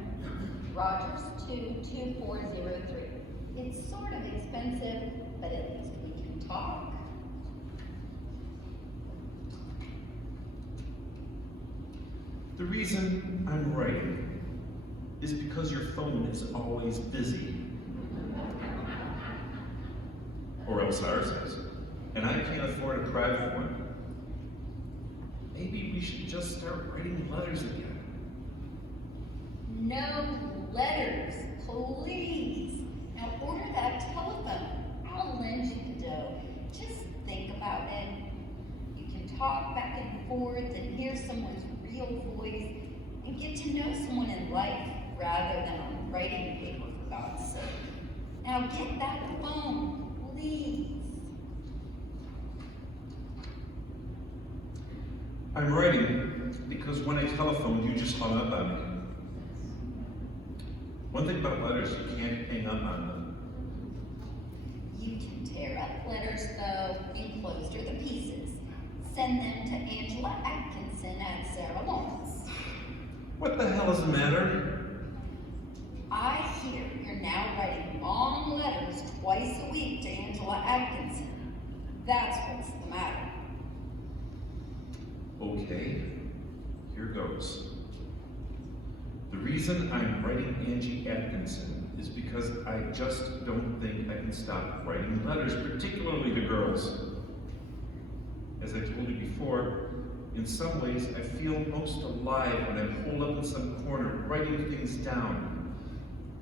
Rogers 22403. It's sort of expensive, but at least we can talk. The reason I'm writing is because your phone is always busy. Or else ours is. And I can't afford a private one. Maybe we should just start writing letters again. No letters, please. Now order that telephone. I'll lend you the dough. Just think about it. You can talk back and forth and hear someone's real voice and get to know someone in life rather than on writing paper, for God's sake. Now get that phone, please. I'm writing because when I telephoned, you just hung up on me. One thing about letters, you can't hang up on them. You can tear up letters though, enclosed are the pieces. Send them to Angela Atkinson at Sarah Lawrence. What the hell is the matter? I hear you're now writing long letters twice a week to Angela Atkinson. That's what's the matter. Okay, here goes. The reason I'm writing Angie Atkinson is because I just don't think I can stop writing letters, particularly to girls. As I told you before, in some ways I feel most alive when I'm holed up in some corner writing things down.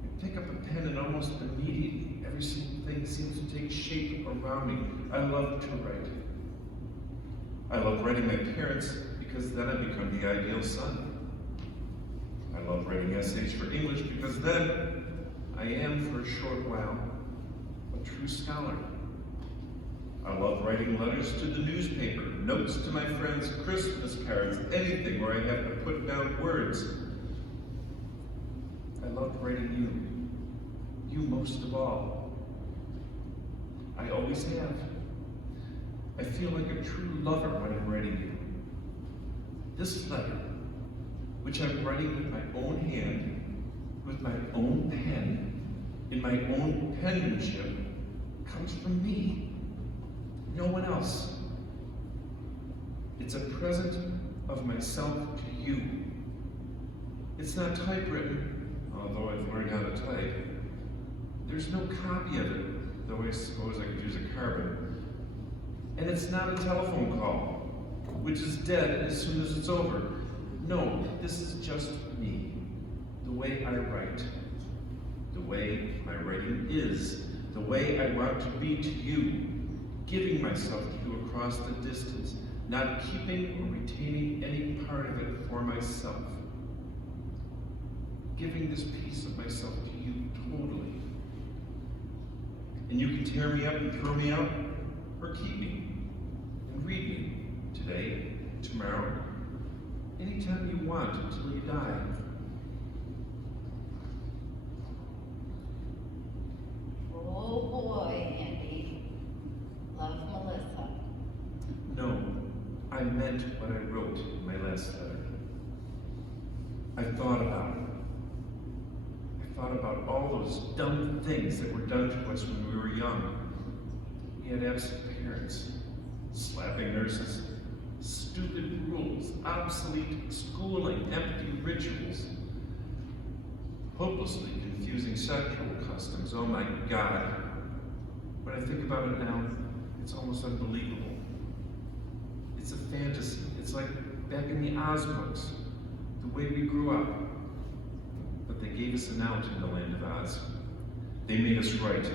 I pick up a pen and almost immediately every single thing seems to take shape around me. I love to write. I love writing my parents because then I become the ideal son. I love writing essays for English because then I am, for a short while, a true scholar. I love writing letters to the newspaper, notes to my friends, Christmas cards, anything where I have to put down words. I love writing you most of all. I always have. I feel like a true lover when I'm writing you. This letter, which I'm writing with my own hand, with my own pen, in my own penmanship, comes from me, no one else. It's a present of myself to you. It's not typewritten, although I've learned how to type. There's no copy of it, though I suppose I could use a carbon. And it's not a telephone call, which is dead as soon as it's over. No, this is just me, the way I write, the way my writing is, the way I want to be to you, giving myself to you across the distance, not keeping or retaining any part of it for myself. Giving this piece of myself to you totally. And you can tear me up and throw me out, or keep me and read me today, tomorrow, anytime you want until you die. Oh boy, Andy. Love, Melissa. No, I meant what I wrote in my last letter. I thought about it. I thought about all those dumb things that were done to us when we were young. We had absent parents, slapping nurses, stupid rules, obsolete schooling, empty rituals, hopelessly confusing sexual customs. Oh my God. When I think about it now, it's almost unbelievable. It's a fantasy. It's like back in the Oz books, the way we grew up. But they gave us an out in the land of Oz. They made us write.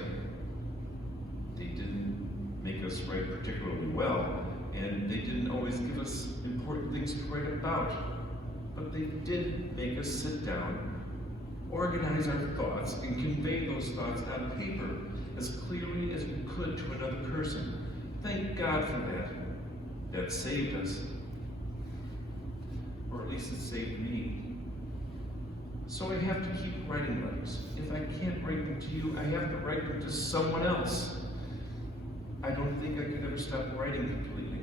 They didn't make us write particularly well, and they didn't always give us important things to write about. But they did make us sit down, organize our thoughts, and convey those thoughts on paper as clearly as we could to another person. Thank God for that. That saved us. Or at least it saved me. So I have to keep writing letters. If I can't write them to you, I have to write them to someone else. I don't think I could ever stop writing completely.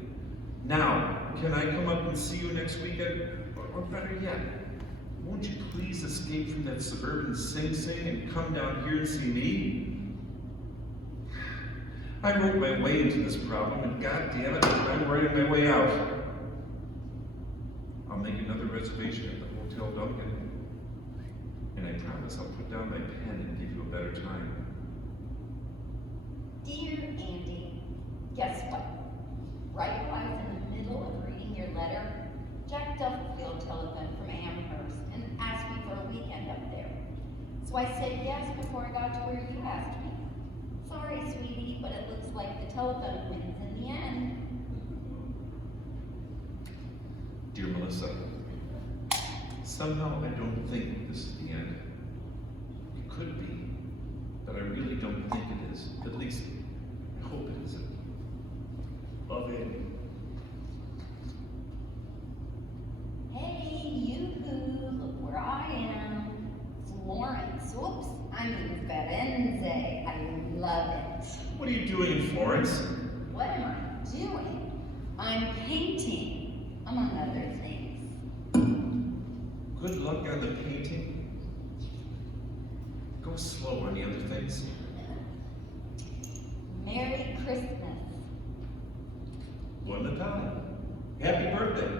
Now, can I come up and see you next weekend? Or better yet, won't you please escape from that suburban Sing Sing and come down here and see me? I wrote my way into this problem, and God damn it, I'm writing my way out. I'll make another reservation at the Hotel Duncan. And I promise I'll put down my pen and give you a better time. Dear Andy, guess what? Right while I was in the middle of reading your letter, Jack Duffield telephoned from Amherst and asked me for a weekend up there. So I said yes before I got to where you asked me. Sorry, sweetie, but it looks like the telephone wins in the end. Dear Melissa, somehow I don't think this is the end. It could be, but I really don't is. At least, I hope it isn't. Love, Andy. Hey, yoo-hoo, look where I am. Florence, oops, I'm in Firenze. I love it. What are you doing in Florence? What am I doing? I'm painting, among other things. Good luck on the painting. Go slow on the other things. Merry Christmas. Buon Natale. Happy birthday.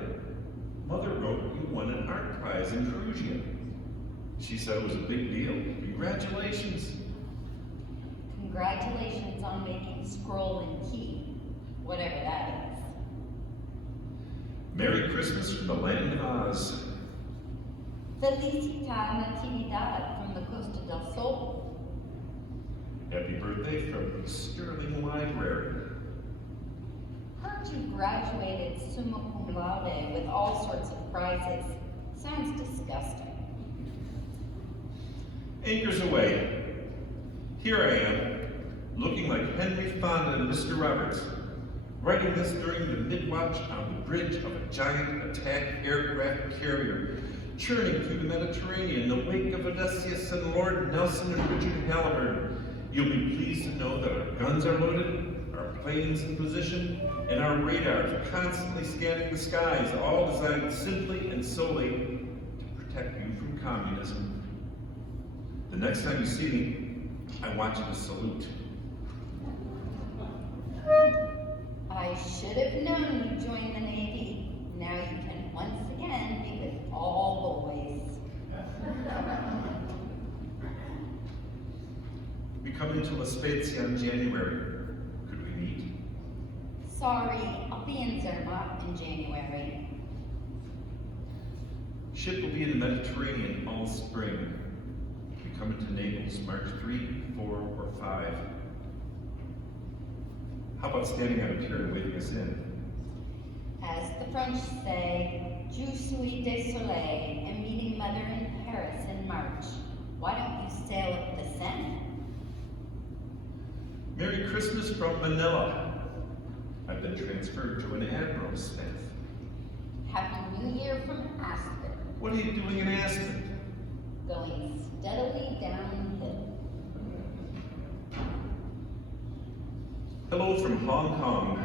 Mother wrote you won an art prize in Perugia. She said it was a big deal. Congratulations. Congratulations on making scroll and key, whatever that is. Merry Christmas from the land of Oz. Felicita Natividad from the Costa del Sol. Happy birthday from Sterling Library. Heard you graduated summa cum laude with all sorts of prizes. Sounds disgusting. Anchors away. Here I am, looking like Henry Fonda and Mr. Roberts, writing this during the mid-watch on the bridge of a giant attack aircraft carrier, churning through the Mediterranean in the wake of Odysseus and Lord Nelson and Richard Halliburton. You'll be pleased to know that our guns are loaded, our planes in position, and our radars constantly scanning the skies, all designed simply and solely to protect you from communism. The next time you see me, I want you to salute. I should have known you'd join the Navy. Now you can once again be with all the boys. We come into La Spezia in January. Could we meet? Sorry, I'll be in Zermatt in January. Ship will be in the Mediterranean all spring. We come into Naples March 3, 4, or 5. How about standing out here and waiting us in? As the French say, Je suis désolé, and meeting Mother in Paris in March. Why don't you sail up the Seine? Merry Christmas from Manila. I've been transferred to an admiral's staff. Happy New Year from Aspen. What are you doing in Aspen? Going steadily downhill. Hello from Hong Kong.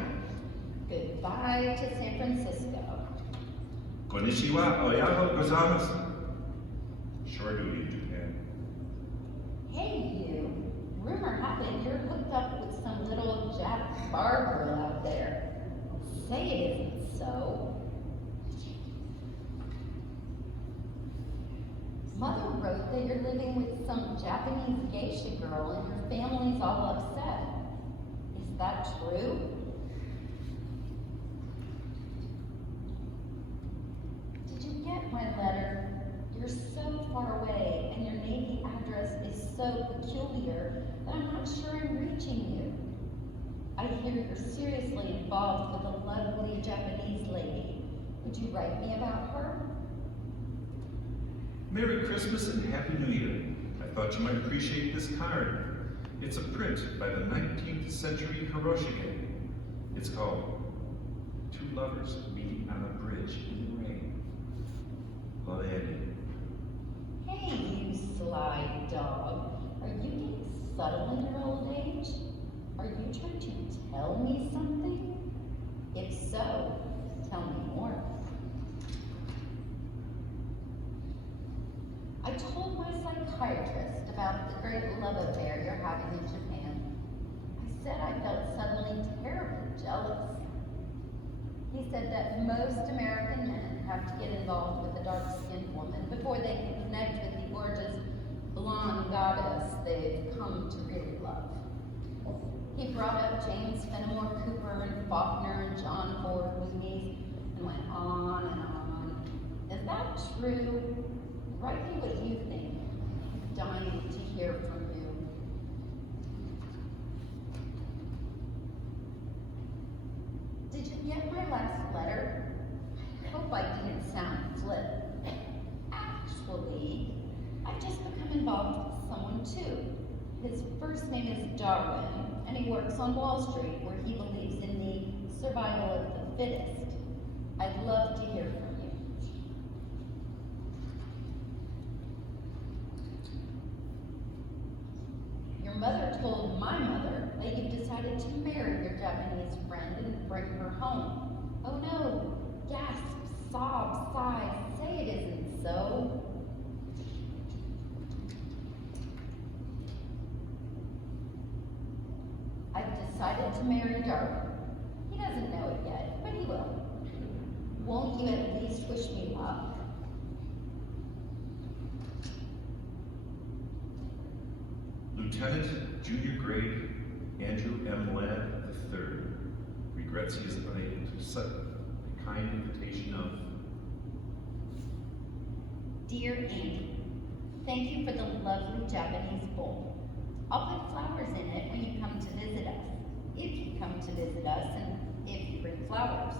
Goodbye to San Francisco. Konnichiwa, oyaho gozaimasu. Shore duty in Japan. Hey you, rumor have it you're hooked up with some little Jap bar girl out there. Say it isn't so. Mother wrote that you're living with some Japanese geisha girl and your family's all upset. Is that true? Did you get my letter? You're so far away and your Navy address is so peculiar that I'm not sure I'm reaching you. I hear you're seriously involved with a lovely Japanese lady. Would you write me about her? Merry Christmas and Happy New Year. I thought you might appreciate this card. It's a print by the 19th century Hiroshige. It's called Two Lovers Meeting on a Bridge in the Rain. Love, Andy. Hey, you sly dog. Are you getting subtle in your old age? Are you trying to tell me something? If so, tell me more. I told my psychiatrist about the great love affair you're having in Japan. I said I felt suddenly terribly jealous. He said that most American men have to get involved with a dark-skinned woman before they can connect with the gorgeous blonde goddess they've come to really love. He brought up James Fenimore Cooper and Faulkner and John Ford with me and went on and on. Is that true? Write me what you think. I'm dying to hear from you. Did you get my last letter? I hope I didn't sound flip. Actually, I've just become involved with someone too. His first first name is Darwin, and he works on Wall Street, where he believes in the survival of the fittest. I'd love to hear from you. Your mother told my mother that you decided to marry your Japanese friend and bring her home. Oh no! Gasp, sob, sigh, say it isn't so. I've decided to marry Darwin. He doesn't know it yet, but he will. Won't you at least wish me luck? Lieutenant, junior grade, Andrew M. Ladd III regrets he is unable to accept the kind invitation of Dear Andy, thank you for the lovely Japanese bowl. I'll put flowers in it when you come to visit us. If you come to visit us, and if you bring flowers.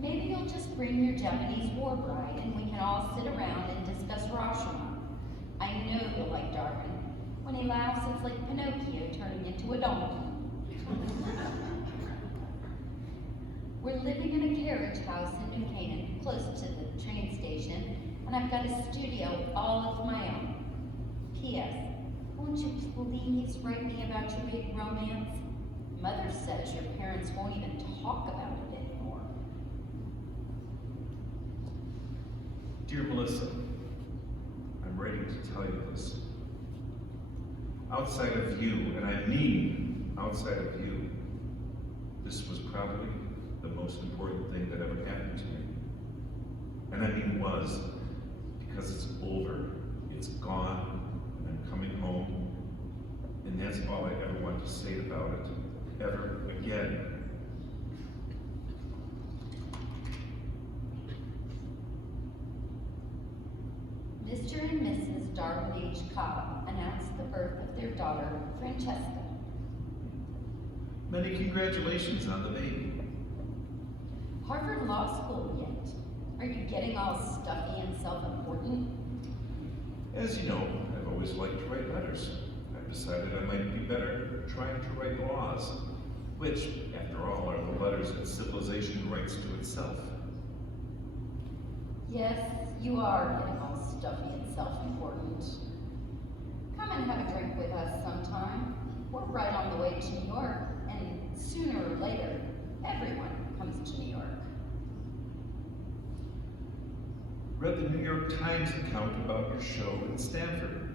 Maybe you'll just bring your Japanese war bride and we can all sit around and discuss Rashomon. I know you'll like Darwin. When he laughs, it's like Pinocchio turning into a donkey. We're living in a carriage house in New Canaan, close to the train station, and I've got a studio all of my own. P.S. Won't you please write me about your big romance? Mother says your parents won't even talk about it anymore. Dear Melissa, I'm writing to tell you this. Outside of you, and I mean outside of you, this was probably the most important thing that ever happened to me. And I mean was, because it's over, it's gone, and I'm coming home, and that's all I ever want to say about it, ever again. Mr. and Mrs. Darwin H. Cobb announced the birth of their daughter, Francesca. Many congratulations on the baby. Harvard Law School yet? Are you getting all stuffy and self-important? As you know, I've always liked to write letters. I've decided I might be better trying to write laws, which, after all, are the letters that civilization writes to itself. Yes, you are getting all stuffy and self-important. Come and have a drink with us sometime. We're right on the way to New York, and sooner or later, everyone comes to New York. Read the New York Times account about your show in Stanford.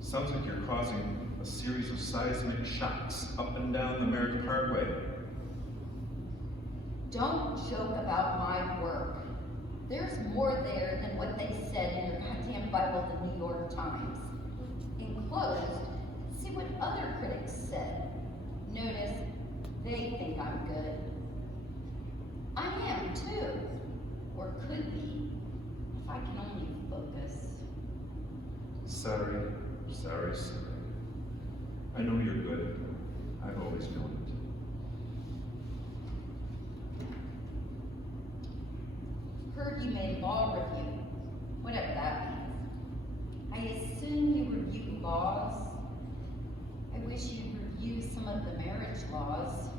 Sounds like you're causing a series of seismic shocks up and down the Merritt Parkway. Don't joke about my work. There's more there than what they said in your goddamn Bible, the New York Times. Enclosed, see what other critics said. Notice, they think I'm good. I am too, or could be, if I can only focus. Sorry. I know you're good. I've always known it. Heard you made law review, whatever that means. I assume you review laws. I wish you'd review some of the marriage laws.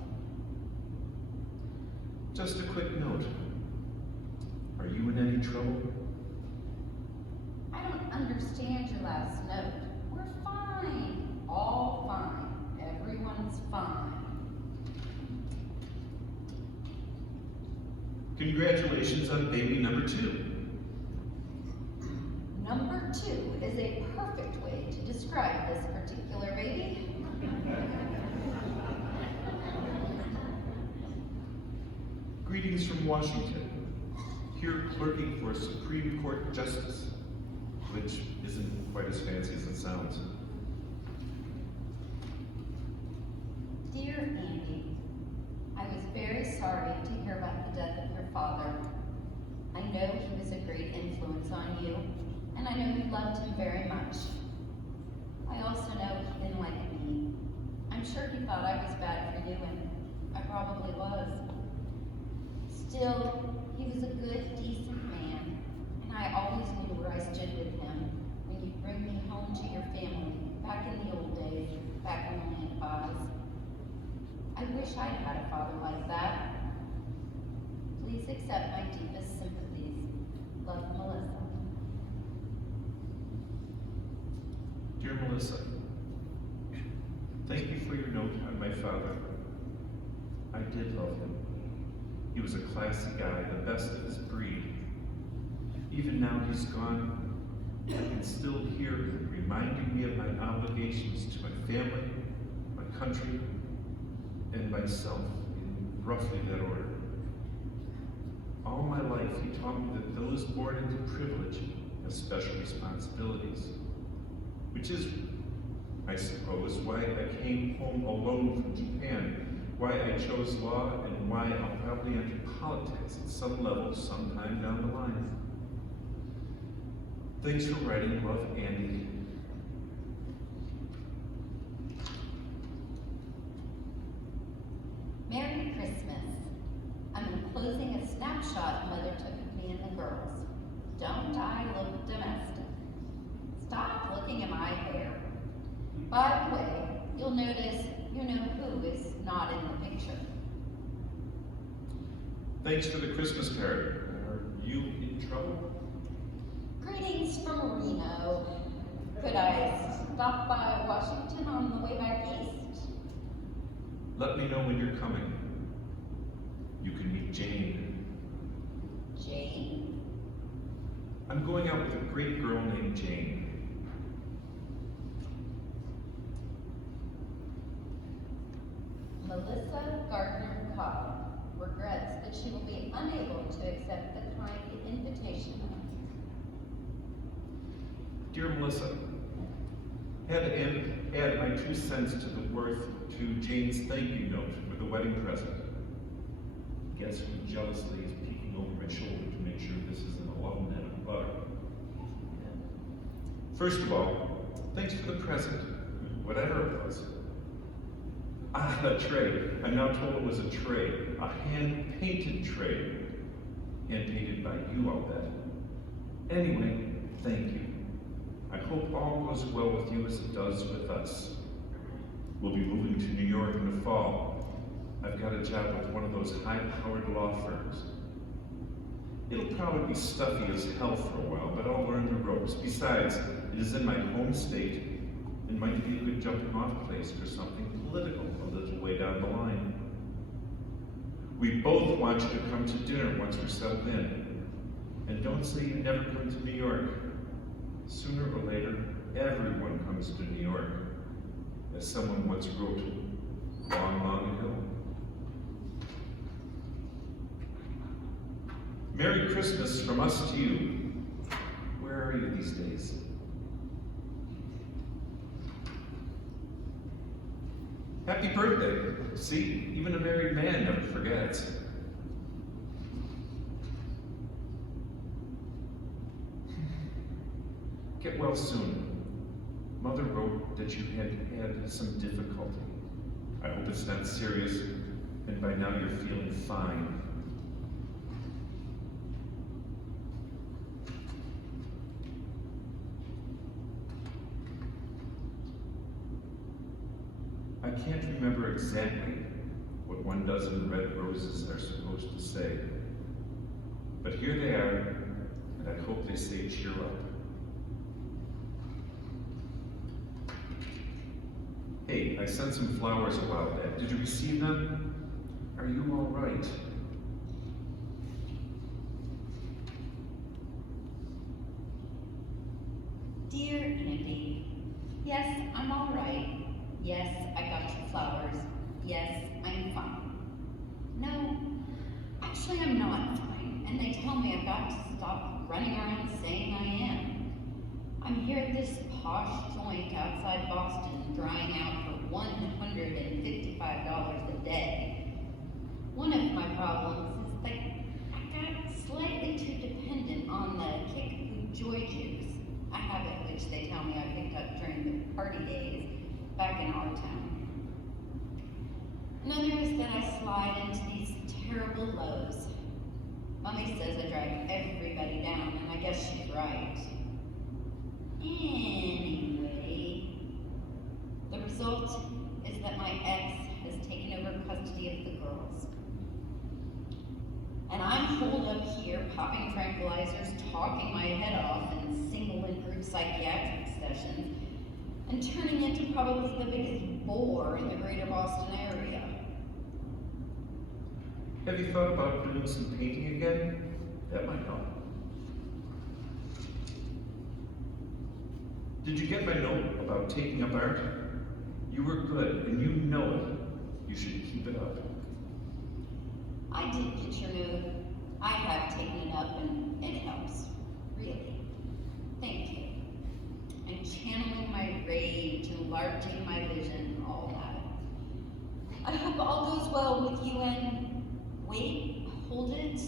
Just a quick note. Are you in any trouble? I don't understand your last note. We're fine, all fine. Everyone's fine. Congratulations on baby number 2. Number 2 is a perfect way to describe this particular baby. Greetings from Washington. Here clerking for Supreme Court Justice, which isn't quite as fancy as it sounds. Dear Andy, I was very sorry to hear about the death of your father. I know he was a great influence on you, and I know you loved him very much. I also know he didn't like me. I'm sure he thought I was bad for you, and I probably was. Still, he was a good, decent man, and I always knew where I stood with him when you bring me home to your family back in the old days, back when we had fathers. I wish I'd had a father like that. Please accept my deepest sympathies. Love, Melissa. Dear Melissa, thank you for your note on my father. I did love him. He was a classy guy, the best of his breed. Even now he's gone, I can still hear him reminding me of my obligations to my family, my country, and myself, in roughly that order. All my life he taught me that those born into privilege have special responsibilities, which is, I suppose, why I came home alone from Japan, why I chose law, and why I'll probably enter politics at some level sometime down the line. Thanks for writing. Love, Andy. Merry Christmas. I'm enclosing a snapshot Mother took of me and the girls. Don't I look domestic? Stop looking at my hair. By the way, you'll notice you know who is not in the picture. Thanks for the Christmas card. Are you in trouble? Greetings from Reno. Could I stop by Washington on the way back east? Let me know when you're coming. You can meet Jane. Jane? I'm going out with a great girl named Jane. Melissa Gardner Cobb regrets that she will be unable to accept the kind invitation. Dear Melissa, had to add my 2 cents to the worth to Jane's thank you note with the wedding present. Guess who jealously is peeking over my shoulder to make sure this isn't a love net of butter. First of all, thanks for the present, whatever it was. Ah, a tray. I'm now told it was a tray, a hand-painted tray. Hand-painted by you, I'll bet. Anyway, thank you. I hope all goes well with you as it does with us. We'll be moving to New York in the fall. I've got a job with one of those high-powered law firms. It'll probably be stuffy as hell for a while, but I'll learn the ropes. Besides, it is in my home state and might be a good jumping-off place for something political a little way down the line. We both want you to come to dinner once we're settled in. And don't say you never come to New York. Sooner or later, everyone comes to New York. As someone once wrote, long, long ago. Merry Christmas from us to you. Where are you these days? Happy birthday. See, even a married man never forgets. Get well soon. Mother wrote that you had some difficulty. I hope it's not serious, and by now you're feeling fine. I can't remember exactly what 1 dozen red roses are supposed to say, but here they are, and I hope they say cheer up. Hey, I sent some flowers a while back. Did you receive them? Are you all right? Dear Andy, yes, I'm all right. Yes, I got your flowers. Yes, I'm fine. No, actually I'm not fine, and they tell me I've got to stop running around saying I am. I'm here at this posh joint outside Boston drying out for $155 a day. One of my problems is that I got slightly too dependent on the kick joy juice, a habit which they tell me I picked up during the party days back in our town. Another is that I slide into these terrible lows. Mommy says I drag everybody down, and I guess she's right. Anyway, result is that my ex has taken over custody of the girls. And I'm holed up here popping tranquilizers, talking my head off in single and group psychiatric sessions, and turning into probably the biggest bore in the greater Boston area. Have you thought about doing some painting again? That might help. Did you get my note about taking up art? You were good, and you know it. You should keep it up. I did get your note. I have taken it up, and it helps. Really. Thank you. And channeling my rage, enlarging my vision, all that. I hope all goes well with you and wait, hold it.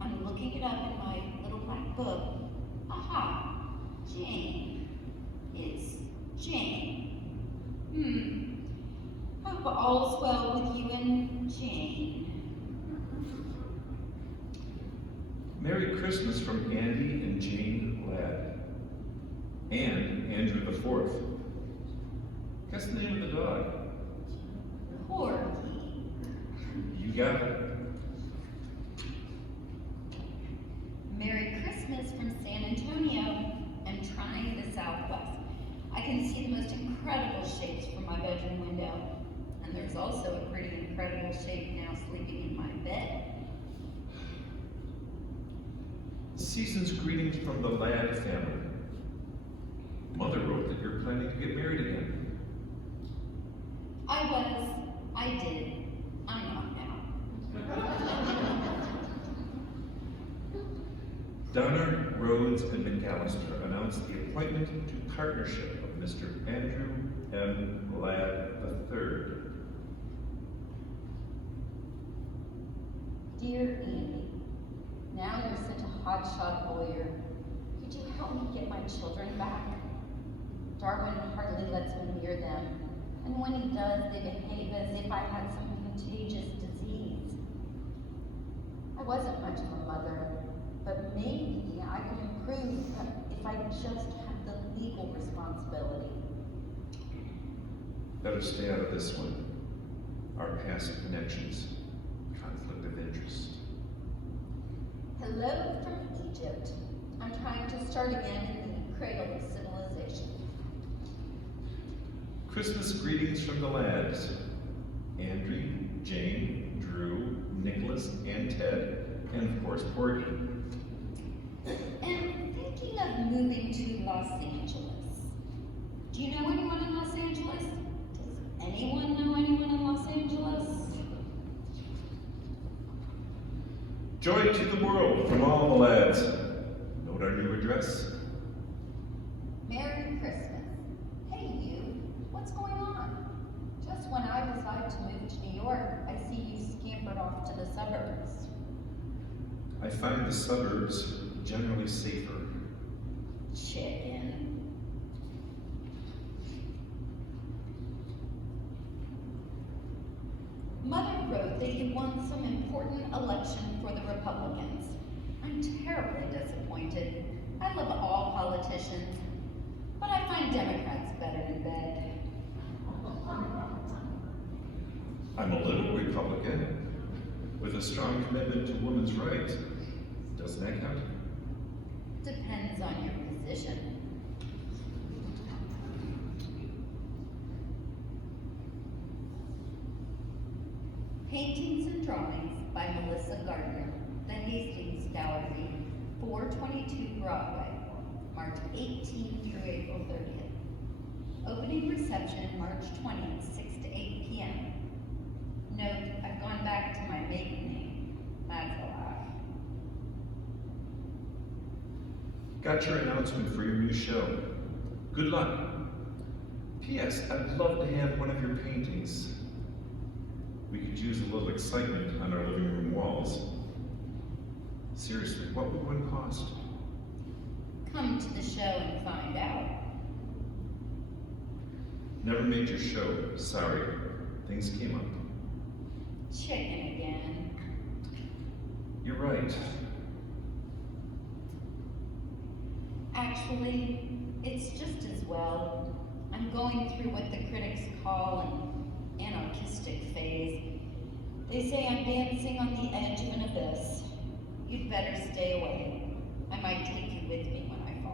I'm looking it up in my little black book. Aha, Jane. It's Jane. Hope all's well with you and Jane. Merry Christmas from Andy and Jane Ladd. And Andrew the Fourth. Guess the name of the dog. Corky. You got it. Merry Christmas from San Antonio and trying the Southwest. I can see the most incredible shapes from my bedroom window. And there's also a pretty incredible shape now sleeping in my bed. Season's greetings from the Ladd family. Mother wrote that you're planning to get married again. I did. I'm not now. Donner, Rhodes, and McAllister announced the appointment to partnership of Mr. Andrew M. Ladd III. Dear Andy, now you're such a hotshot lawyer. Could you help me get my children back? Darwin hardly lets me near them, and when he does, they behave as if I had some contagious disease. I wasn't much of a mother, but maybe I could improve if I just had the legal responsibility. Better stay out of this one. Our past connections, conflict of interest. Hello from Egypt. I'm trying to start again in the cradle of civilization. Christmas greetings from the Ladds. Andrew, Jane, Drew, Nicholas, and Ted, and of course, Porgy. And thinking of moving to Los Angeles. Do you know anyone in Los Angeles? Does anyone know anyone in Los Angeles? Joy to the world from all the lads. Note our new address. Merry Christmas. Hey you, what's going on? Just when I decide to move to New York, I see you scampered off to the suburbs. I find the suburbs generally safer. Chicken. Mother wrote that you won some important election for the Republicans. I'm terribly disappointed. I love all politicians, but I find Democrats better in bed. I'm a little Republican with a strong commitment to women's rights. Doesn't that count? Depends on your position. Paintings and Drawings by Melissa Gardner, The Hastings Gallery, 422 Broadway, March 18th through April 30th. Opening reception March 20th, 6 to 8 p.m. Note, I've gone back to my maiden name. That's a laugh. Got your announcement for your new show. Good luck. P.S. I'd love to have one of your paintings. We could use a little excitement on our living room walls. Seriously, what would one cost? Come to the show and find out. Never made your show. Sorry. Things came up. Chicken again. You're right. Actually, it's just as well. I'm going through what the critics call an anarchistic phase. They say I'm dancing on the edge of an abyss. You'd better stay away. I might take you with me when I fall.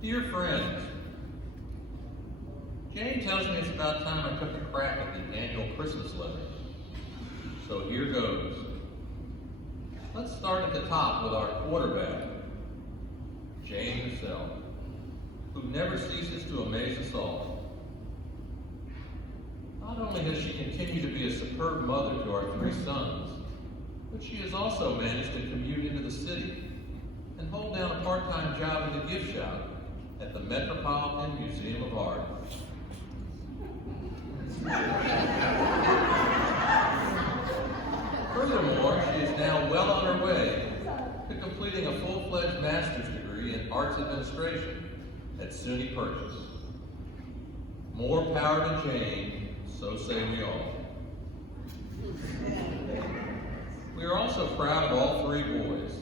Dear friends, Jane tells me it's about time I took a crack at the annual Christmas letter. So here goes. Let's start at the top with our quarterback, Jane herself, who never ceases to amaze us all. Not only has she continued to be a superb mother to our 3 sons, but she has also managed to commute into the city and hold down a part-time job in the gift shop at the Metropolitan Museum of Art. Furthermore, she is now well on her way to completing a full-fledged master's degree in arts administration at SUNY Purchase. More power to Jane, so say we all. We are also proud of all 3 boys.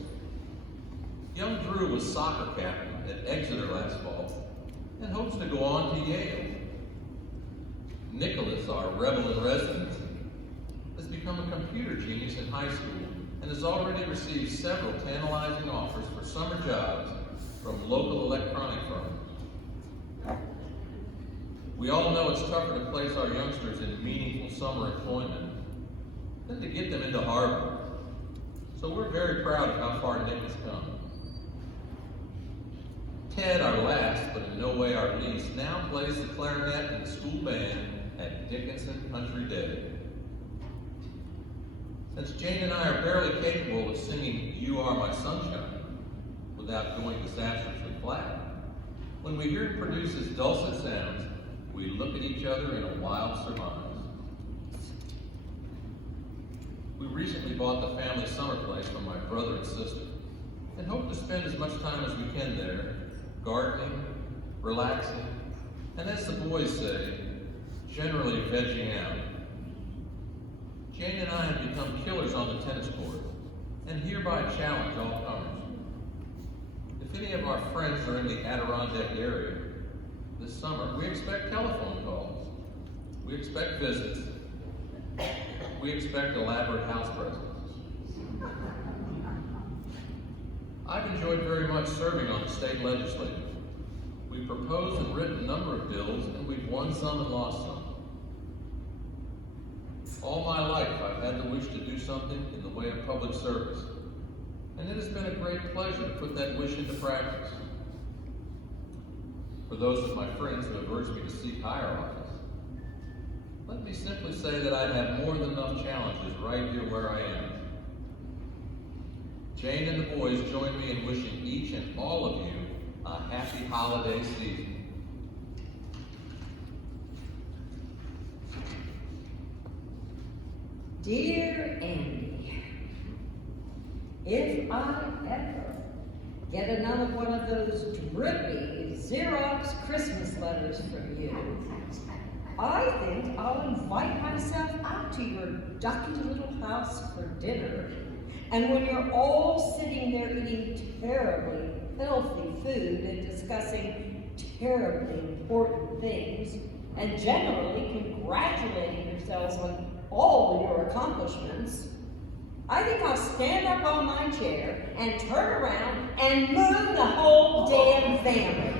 Young Drew was soccer captain at Exeter last fall and hopes to go on to Yale. Nicholas, our rebel in residence, has become a computer genius in high school and has already received several tantalizing offers for summer jobs from local electronic firms. We all know it's tougher to place our youngsters in meaningful summer employment than to get them into Harvard. So we're very proud of how far Nick has come. Ted, our last, but in no way our least, now plays the clarinet in the school band at Dickinson Country Day. Since Jane and I are barely capable of singing You Are My Sunshine without going disastrously flat, when we hear it produce its dulcet sounds, we look at each other in a wild surmise. We recently bought the family summer place from my brother and sister and hope to spend as much time as we can there, gardening, relaxing, and as the boys say, generally vegging out. Jane and I have become killers on the tennis court, and hereby challenge all comers. If any of our friends are in the Adirondack area this summer, we expect telephone calls, we expect visits, we expect elaborate house presents. I've enjoyed very much serving on the state legislature. We've proposed and written a number of bills, and we've won some and lost some. All my life, I've had the wish to do something in the way of public service, and it has been a great pleasure to put that wish into practice. For those of my friends who have urged me to seek higher office, let me simply say that I have more than enough challenges right here where I am. Jane and the boys join me in wishing each and all of you a happy holiday season. Dear Andy, if I ever get another one of those drippy Xerox Christmas letters from you, I think I'll invite myself out to your ducky little house for dinner. And when you're all sitting there eating terribly healthy food and discussing terribly important things, and generally congratulating yourselves on all your accomplishments, I think I'll stand up on my chair and turn around and moon the whole damn family.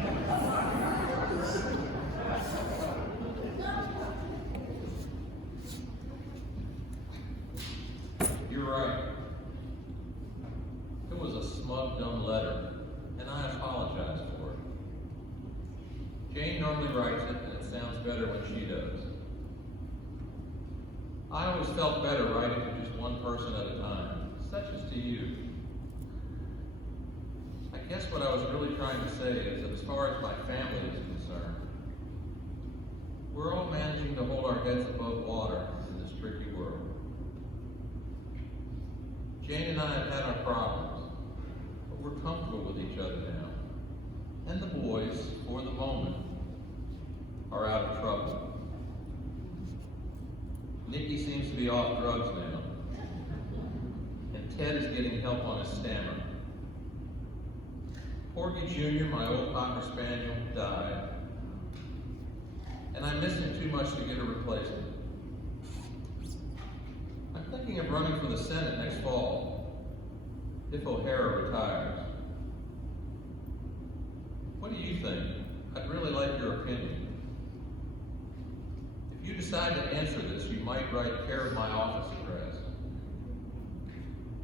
I always felt better writing to just one person at a time, such as to you. I guess what I was really trying to say is that as far as my family is concerned, we're all managing to hold our heads above water in this tricky world. Jane and I have had our problems, but we're comfortable with each other now. And the boys, for the moment, are out of trouble. Nikki seems to be off drugs now. And Ted is getting help on his stammer. Porgy Jr., my old Cocker Spaniel, died. And I miss him too much to get a replacement. I'm thinking of running for the Senate next fall, if O'Hara retires. What do you think? I'd really like your opinion. If you decide to answer this, you might write care of my office address.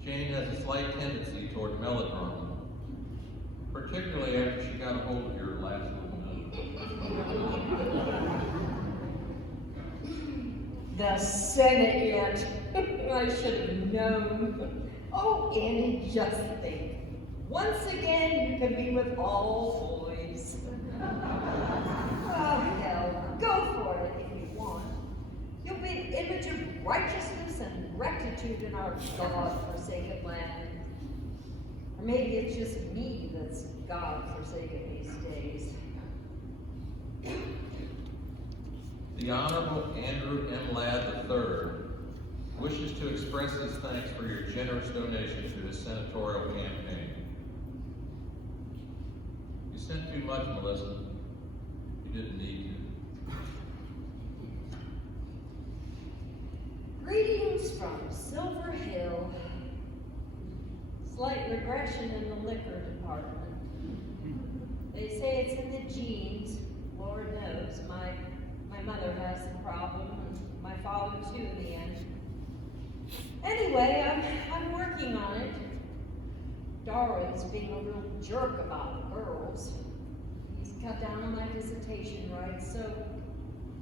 Jane has a slight tendency toward melodrama, particularly after she got a hold of your last little note. The Senate yet. I should have known. Oh, Annie, just think. Once again, you can be with all boys. Oh, hell, go for it if you want. You'll be an image of righteousness and rectitude in our God-forsaken land. Or maybe it's just me that's God-forsaken these days. The Honorable Andrew M. Ladd III wishes to express his thanks for your generous donation to his senatorial campaign. You sent too much, Melissa. You didn't need to. Greetings from Silver Hill. Slight regression in the liquor department. They say it's in the genes. Lord knows. My mother has the problem, and my father too in the end. Anyway, I'm working on it. Darwin's being a real jerk about the girls. He's cut down on my dissertation rights, so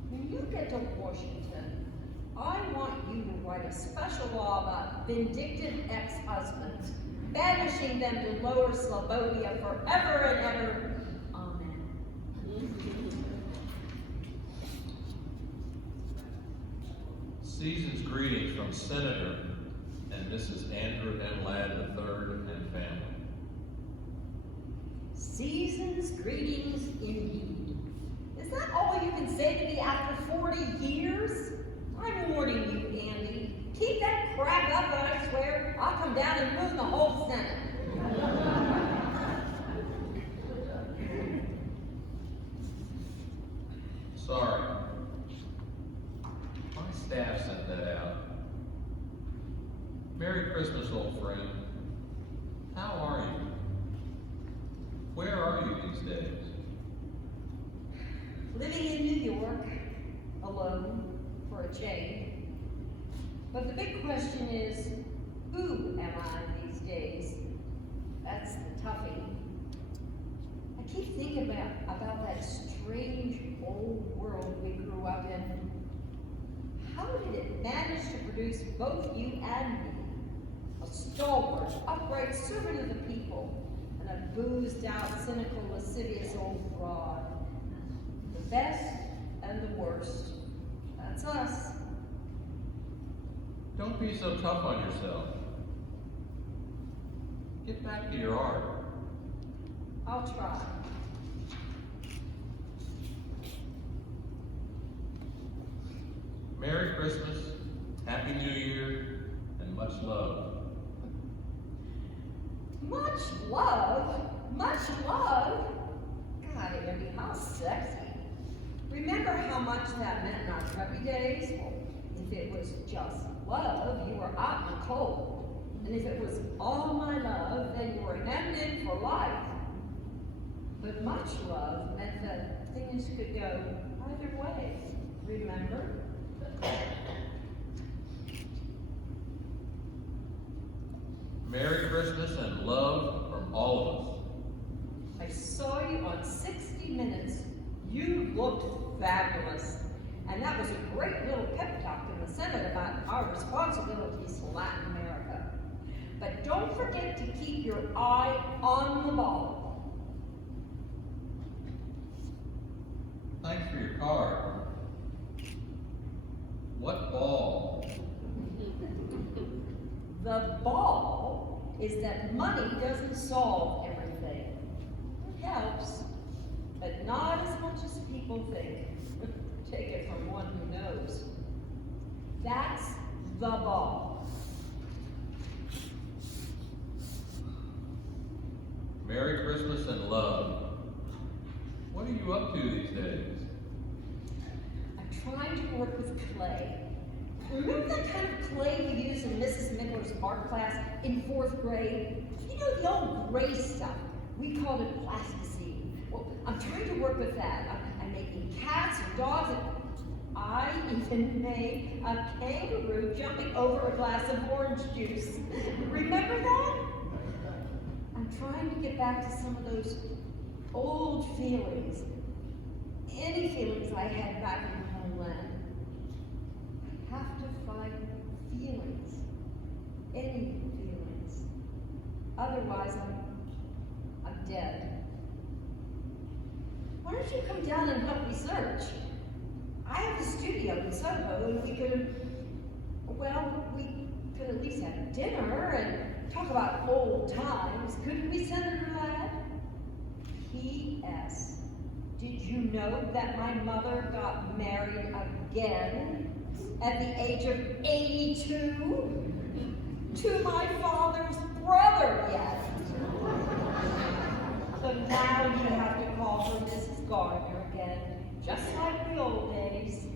when you get to Washington, I want you to write a special law about vindictive ex-husbands, banishing them to Lower Slavonia forever and ever. Amen. Season's greetings from Senator and Mrs. Andrew M. Ladd III and family. Season's greetings indeed. Is that all you can say to me after 40 years? I'm warning you, Andy. Keep that crap up and I swear I'll come down and ruin the whole Senate. Sorry. My staff sent that out. Merry Christmas, old friend. How are you? Where are you these days? Living in New York, alone, for a change. But the big question is, who am I these days? That's the toughie. I keep thinking about that strange old world we grew up in. How did it manage to produce both you and me? A stalwart, upright servant of the people, and a boozed out, cynical, lascivious old fraud. The best and the worst. That's us. Don't be so tough on yourself. Get back to your art. I'll try. Merry Christmas, Happy New Year, and much love. Much love? Much love? God, Andy, how sexy. Remember how much that meant in our preppy days? Well, if it was just love, you were out in the cold. And if it was all my love, then you were hemmed in for life. But much love meant that things could go either way. Remember? Merry Christmas and love from all of us. I saw you on 60 Minutes. You looked fabulous. And that was a great little pep talk in the Senate about our responsibilities to Latin America. But don't forget to keep your eye on the ball. Thanks for your card. What ball? The ball is that money doesn't solve everything. It helps, but not as much as people think. Take it from one who knows. That's the ball. Merry Christmas and love. What are you up to these days? I'm trying to work with clay. Remember that kind of clay we used in Mrs. Mickler's art class in 4th grade? You know, the old gray stuff. We called it plasticine. Well, I'm trying to work with that. I'm making cats and dogs, and I even made a kangaroo jumping over a glass of orange juice. Remember that? I'm trying to get back to some of those old feelings. Any feelings I had back in homeland. I have to find feelings. Any feelings. Otherwise, I'm dead. Why don't you come down and help me search? I have a studio in Soho, and we could at least have dinner and talk about old times, couldn't we, Senator Ladd? P.S. Did you know that my mother got married again at the age of 82 to my father's brother yet? So now you have to call her Mrs. Gardner again, just like the old days.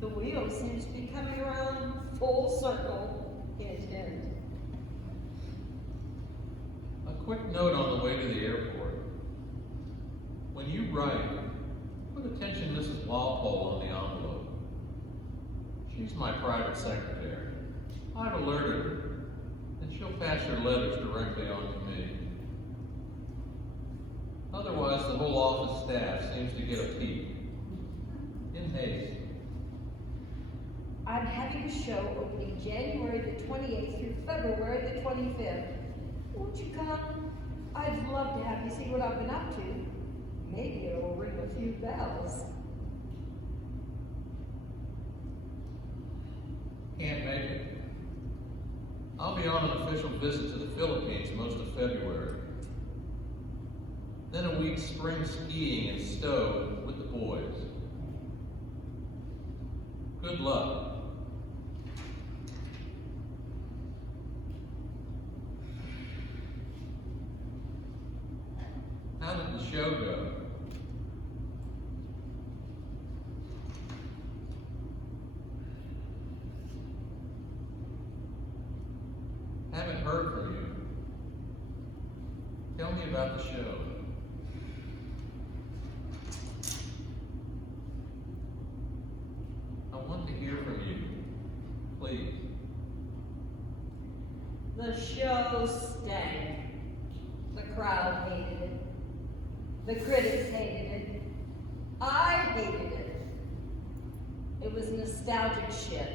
The wheel seems to be coming around full circle. Hint, hint. A quick note on the way to the airport. When you write, put attention to Mrs. Walpole on the envelope. She's my private secretary. I've alerted her, and she'll pass your letters directly on to me. Otherwise, the whole office staff seems to get a peek. In haste. I'm having a show opening January the 28th through February the 25th. Won't you come? I'd love to have you see what I've been up to. Maybe it will ring a few bells. Can't make it. I'll be on an official visit to the Philippines most of February. Then a week's spring skiing in Stowe with the boys. Good luck. How did the show go? Haven't heard from you. Tell me about the show. I want to hear from you. Please. The show stank. The crowd hated it. The critics hated it. I hated it. It was nostalgic shit.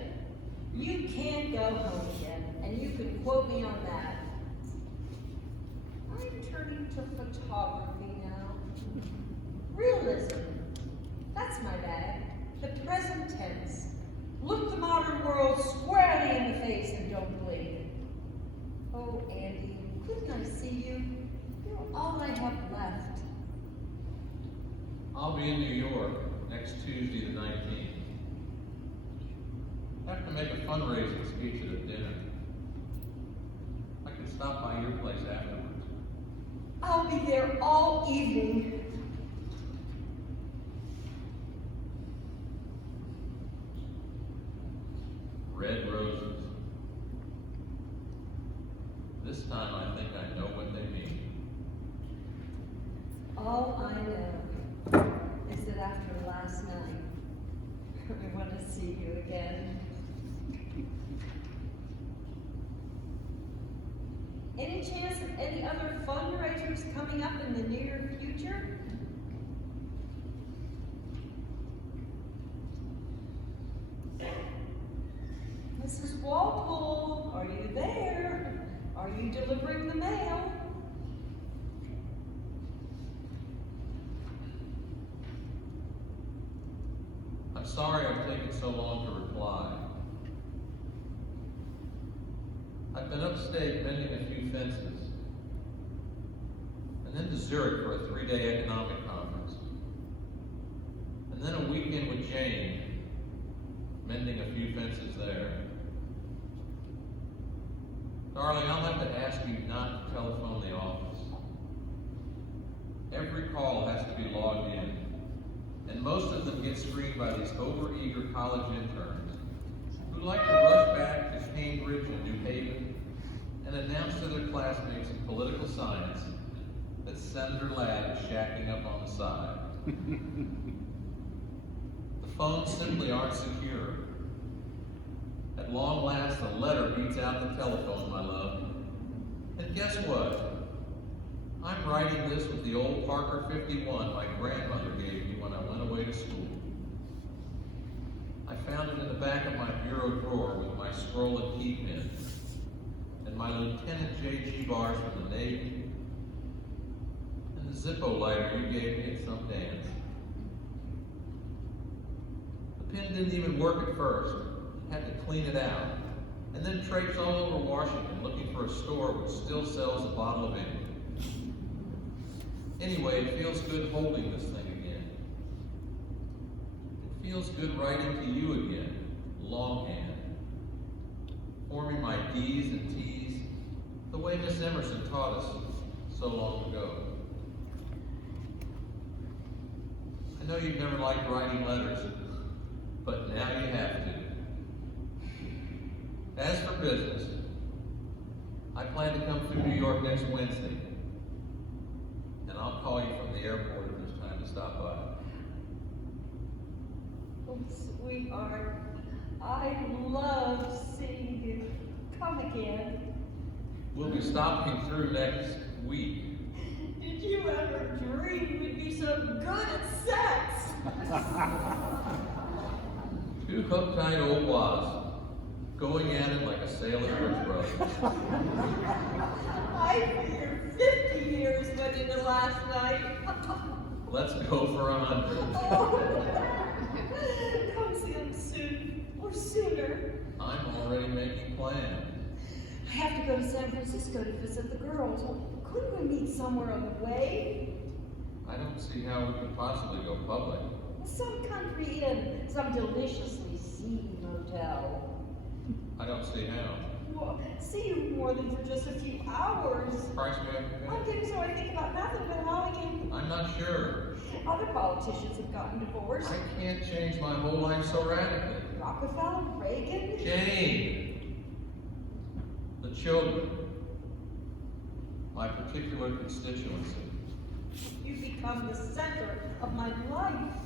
You can't go home again, and you can quote me on that. I'm turning to photography now. Realism. That's my bag. The present tense. Look the modern world squarely in the face and don't blink. Oh, Andy, couldn't I see you? You're all I have left. I'll be in New York next Tuesday the 19th. I have to make a fundraising speech at a dinner. I can stop by your place afterwards. I'll be there all evening. Red roses. This time I think I know what they mean. All I know is that after last night, I want to see you again. Any chance of any other fundraisers coming up in the near future? Mrs. Walpole, are you there? Are you delivering the mail? I'm sorry I've taken so long to reply. I've been upstate mending a few fences, and then to Zurich for a 3-day economic conference, and then a weekend with Jane, mending a few fences there. Darling, I'll have to ask you not to telephone the office. Every call has to be logged in, and most of them get screened by these overeager college interns who like to rush back to Cambridge and New Haven and announce to their classmates in political science that Senator Ladd is shacking up on the side. The phones simply aren't secure. At long last, a letter beats out the telephone, my love. And guess what? I'm writing this with the old Parker 51 my grandmother gave me when I went away to school. I found it in the back of my bureau drawer with my scroll and key pin, and my Lieutenant J.G. bars from the Navy, and the Zippo lighter you gave me at some dance. The pin didn't even work at first. I had to clean it out, and then traipse all over Washington looking for a store which still sells a bottle of ink. Anyway, it feels good holding this thing again. It feels good writing to you again, longhand, forming my D's and T's the way Miss Emerson taught us so long ago. I know you've never liked writing letters, but now you have to. As for business, I plan to come through New York next Wednesday, and I'll call you from the airport if there's time to stop by. Oh, sweetheart, I love seeing you. Come again. We'll be stopping through next week. Did you ever dream we'd be so good at sex? Two hook-tight old wasps, going at it like a sailor or his brother. I figured 50 years went into last night. Let's go for 100. Oh. Come see him soon, or sooner. I'm already making plans. I have to go to San Francisco to visit the girls. Couldn't we meet somewhere on the way? I don't see how we could possibly go public. Some country inn, some deliciously seedy motel. I don't see how. Well, see you more than for just a few hours. Price we have to I'm pay? getting so I think about nothing but how I can. I'm not sure. Other politicians have gotten divorced. I can't change my whole life so radically. Rockefeller, Reagan. Jane! The children. My particular constituency. You've become the center of my life.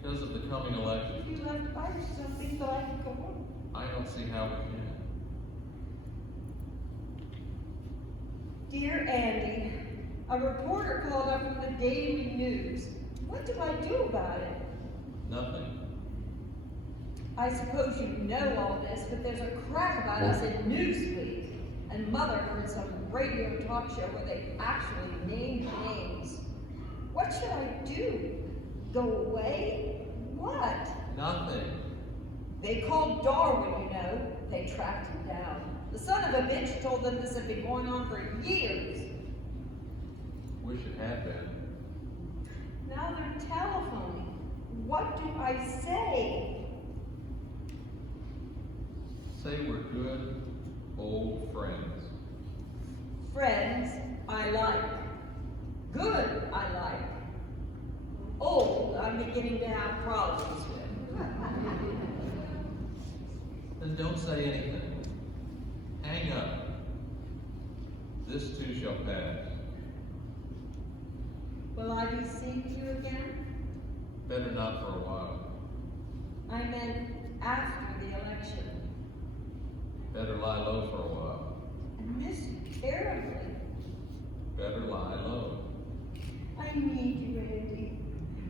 Because of the coming election, If you left Irish something so I could go home. I don't see how we can. Dear Andy, a reporter called up from the Daily News. What do I do about it? Nothing. I suppose you know all this, but there's a crack about us in Newsweek. And Mother heard some radio talk show where they actually named names. What should I do? Go away? What? Nothing. They called Darwin, you know. They tracked him down. The son of a bitch told them this had been going on for years. Wish it had been. Now they're telephoning. What do I say? Say we're good old friends. Friends, I like. Good, I like. Old, I'm beginning to have problems with. Then don't say anything. Hang up. This too shall pass. Will I be seeing you again? Better not for a while. I meant after the election. Better lie low for a while. I miss you terribly. Better lie low. I need you, Andy.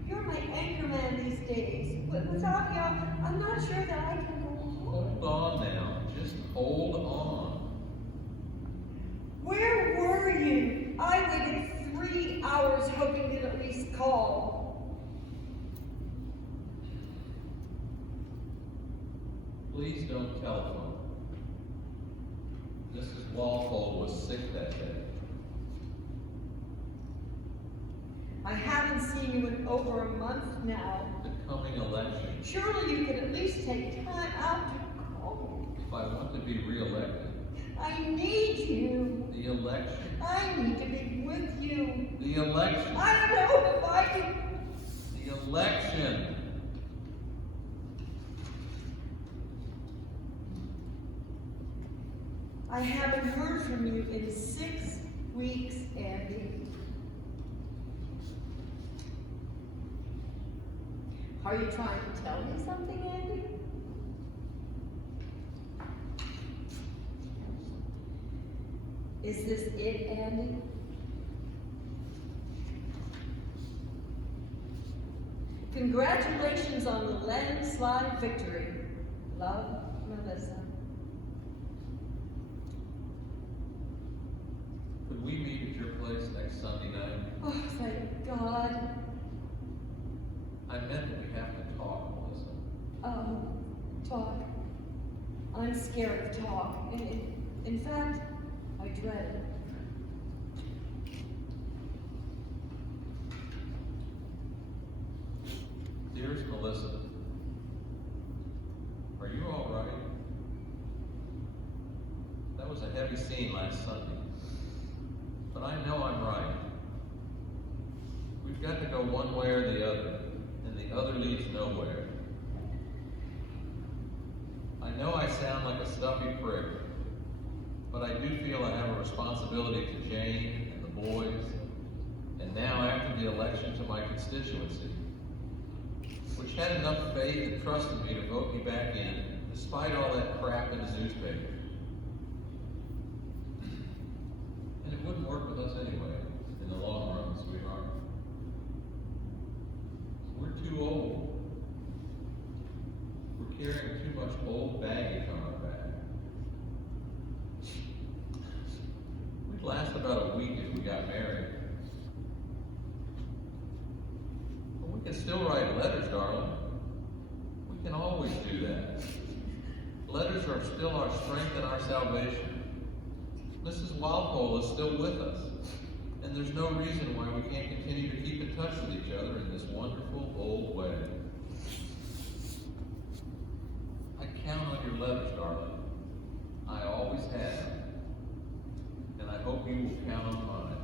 You're my anchor man these days. But without you, I'm not sure that I can go home. Hold on, hold on. Where were you? I waited 3 hours hoping you'd at least call. Please don't telephone. Mrs. Walpole was sick that day. I haven't seen you in over a month now. The coming election. Surely you could at least take time out to call. If I want to be reelected, I need you. the election. I need to be with you. The election. I don't know if I can. The election. I haven't heard from you in 6 weeks, Andy. Are you trying to tell me something, Andy? Is this it, Andy? Congratulations on the landslide victory. Love, Melissa. Could we meet at your place next Sunday night? Oh, thank God. I meant that we have to talk, Melissa. Talk. I'm scared of talk. In fact, I dread it. Dearest Melissa, are you all right? That was a heavy scene last Sunday. But I know I'm right. We've got to go one way or the other, and the other leads nowhere. I know I sound like a stuffy prick, but I do feel I have a responsibility to Jane and the boys, and now after the election to my constituency, which had enough faith and trust in me to vote me back in, despite all that crap in the newspaper. And it wouldn't work with us anyway, in the long run, sweetheart. We're too old. We're carrying too much old baggage on our back. We'd last about a week if we got married. But we can still write letters, darling. We can always do that. Letters are still our strength and our salvation. Mrs. Walpole is still with us, and there's no reason why we can't continue to keep in touch with each other in this wonderful old way. I count on your letters, darling. I always have, and I hope you will count on mine.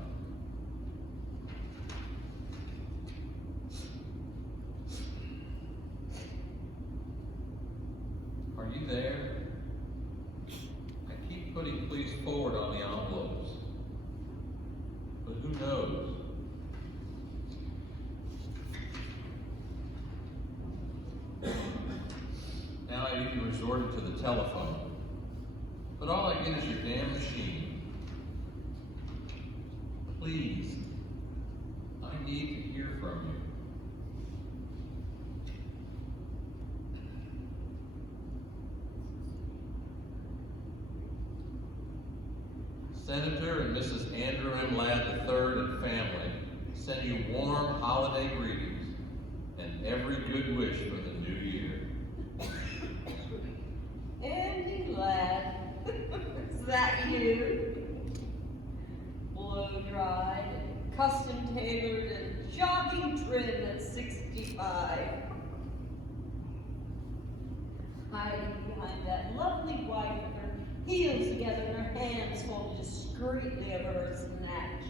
Are you there? I keep putting please forward on the envelopes, but who knows? Now I've even resorted to the telephone, but all I get is your damn machine. Please, I need to hear from you. Senator and Mrs. Andrew M. Ladd III and family send you warm holiday greetings and every good wish for the new year. Andy Ladd, is that you? Blow-dried, custom-tailored, and jogging trim at 65. Hiding behind that lovely wife with her heels together and her hands folded discreetly over her snatch.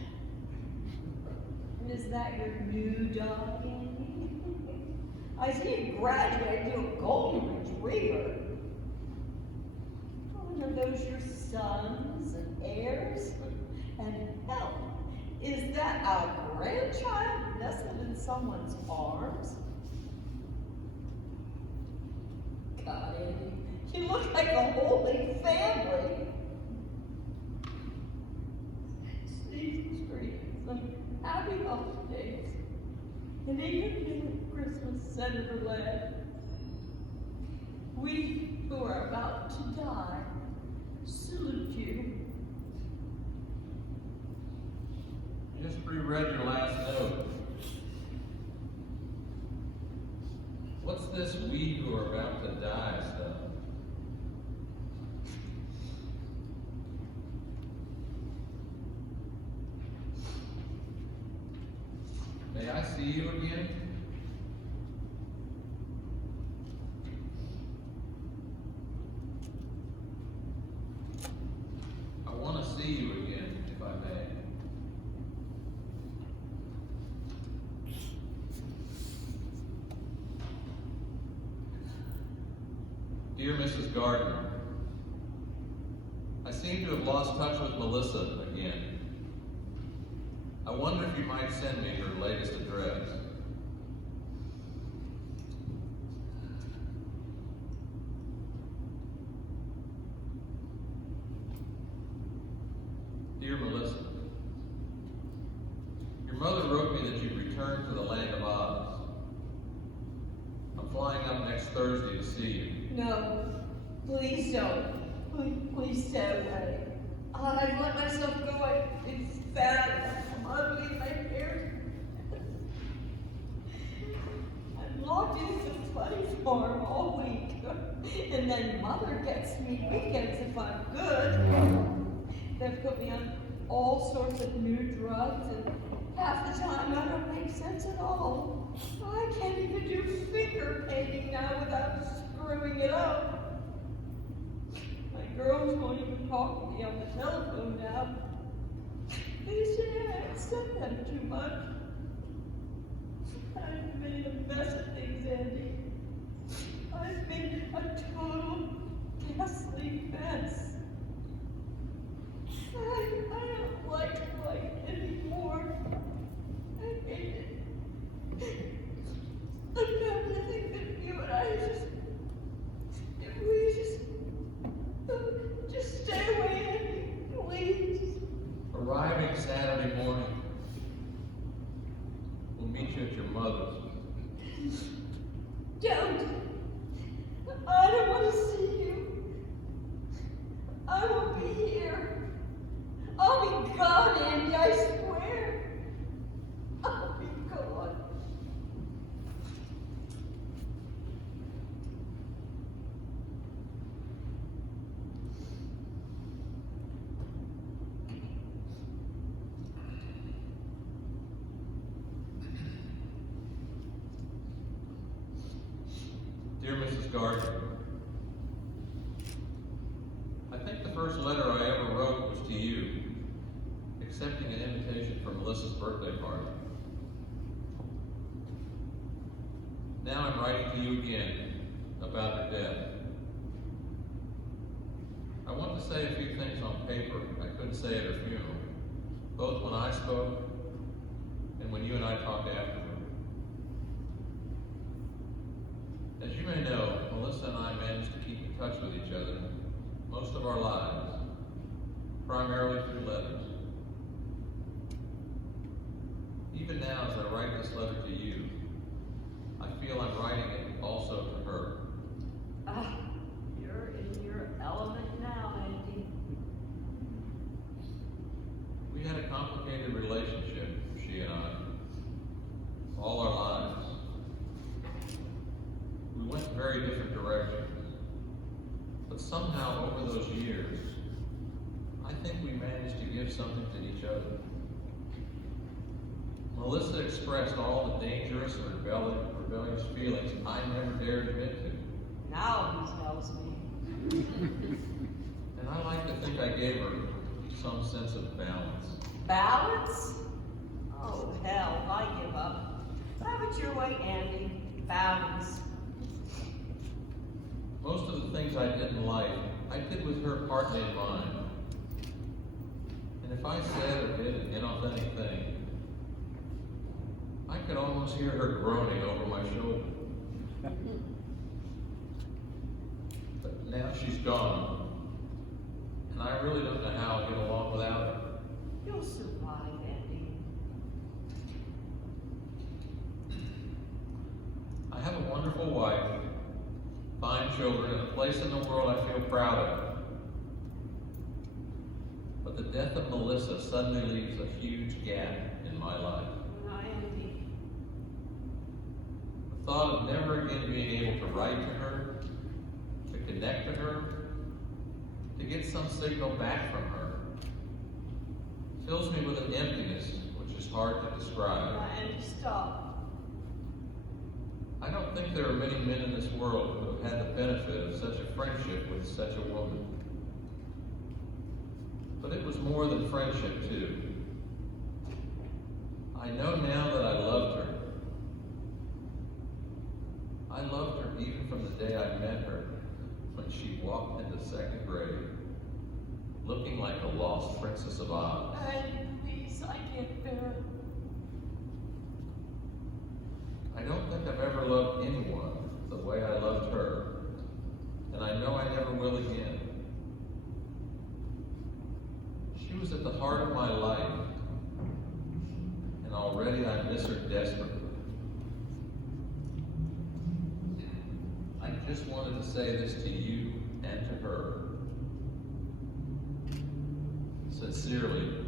And is that your new dog, Andy? I see you graduated to a golden retriever. Oh, and are those your sons and heirs? And hell, is that a grandchild nestled in someone's arms? God, Andy, you look like a holy family. Season's greetings and happy holidays. And even Merry Christmas, Senator Ladd. We who are about to die reread your last note. What's this "we who are about to die" stuff? May I see you again? I want to see you again, if I may. Dear Mrs. Gardner, I seem to have lost touch with Melissa again. I wonder if you might send me her latest address. Dear Melissa, your mother wrote me that you'd returned to the land of Oz. I'm flying up next Thursday to see you. No, please don't. Please stay away. I've let myself go. It's bad. I'm ugly in my hair. I'm locked in some funny farm all week. And then Mother gets me weekends if I'm good. They've put me on all sorts of new drugs, and half the time I don't make sense at all. I can't even do finger painting now without screwing it up. My girls won't even talk to me on the telephone now. They say I upset them too much. I've made a mess of things, Andy. I've made a total ghastly mess. I don't like life anymore. I hate it. I'm not living with you, and if we just stay away, Andy, please. Arriving Saturday morning, we'll meet you at your mother's. Don't. I don't want to see you. I won't be here. I'll be gone, Andy, I swear. I'll be gone. Dear Mrs. Gardner, I think the first letter I ever wrote was to you, accepting an invitation for Melissa's birthday party. Now I'm writing to you again about her death. I want to say a few things on paper I couldn't say at her funeral, both when I spoke and when you and I talked afterward. As you may know, Melissa and I managed to keep in touch with each other most of our lives, primarily through letters. Even now, as I write this letter to you, I feel I'm writing it also to her. You're in your element now, Andy. We had a complicated relationship, she and I, all our lives. We went in very different directions, but somehow over those years, I think we managed to give something to each other. Melissa expressed all the dangerous and rebellious feelings I never dared admit to. Now he smells me. And I like to think I gave her some sense of balance. Balance? Oh, hell, I give up. Have it your way, Andy. Balance. Most of the things I didn't like, I did with her partly in mind. And if I said or did an inauthentic thing, I could almost hear her groaning over my shoulder. But now she's gone, and I really don't know how I'll get along without her. You'll survive, Andy. I have a wonderful wife, fine children, and a place in the world I feel proud of. but the death of Melissa suddenly leaves a huge gap in my life. I envy. The thought of never again being able to write to her, to connect to her, to get some signal back from her, fills me with an emptiness which is hard to describe. And stop. I don't think there are many men in this world who have had the benefit of such a friendship with such a woman. But it was more than friendship, too. I know now that I loved her. I loved her even from the day I met her, when she walked into second grade, looking like the lost Princess of Oz. And please, I can't bear it. I don't think I've ever loved anyone the way I loved her, and I know I never will again. She was at the heart of my life, and already I miss her desperately. I just wanted to say this to you and to her. Sincerely,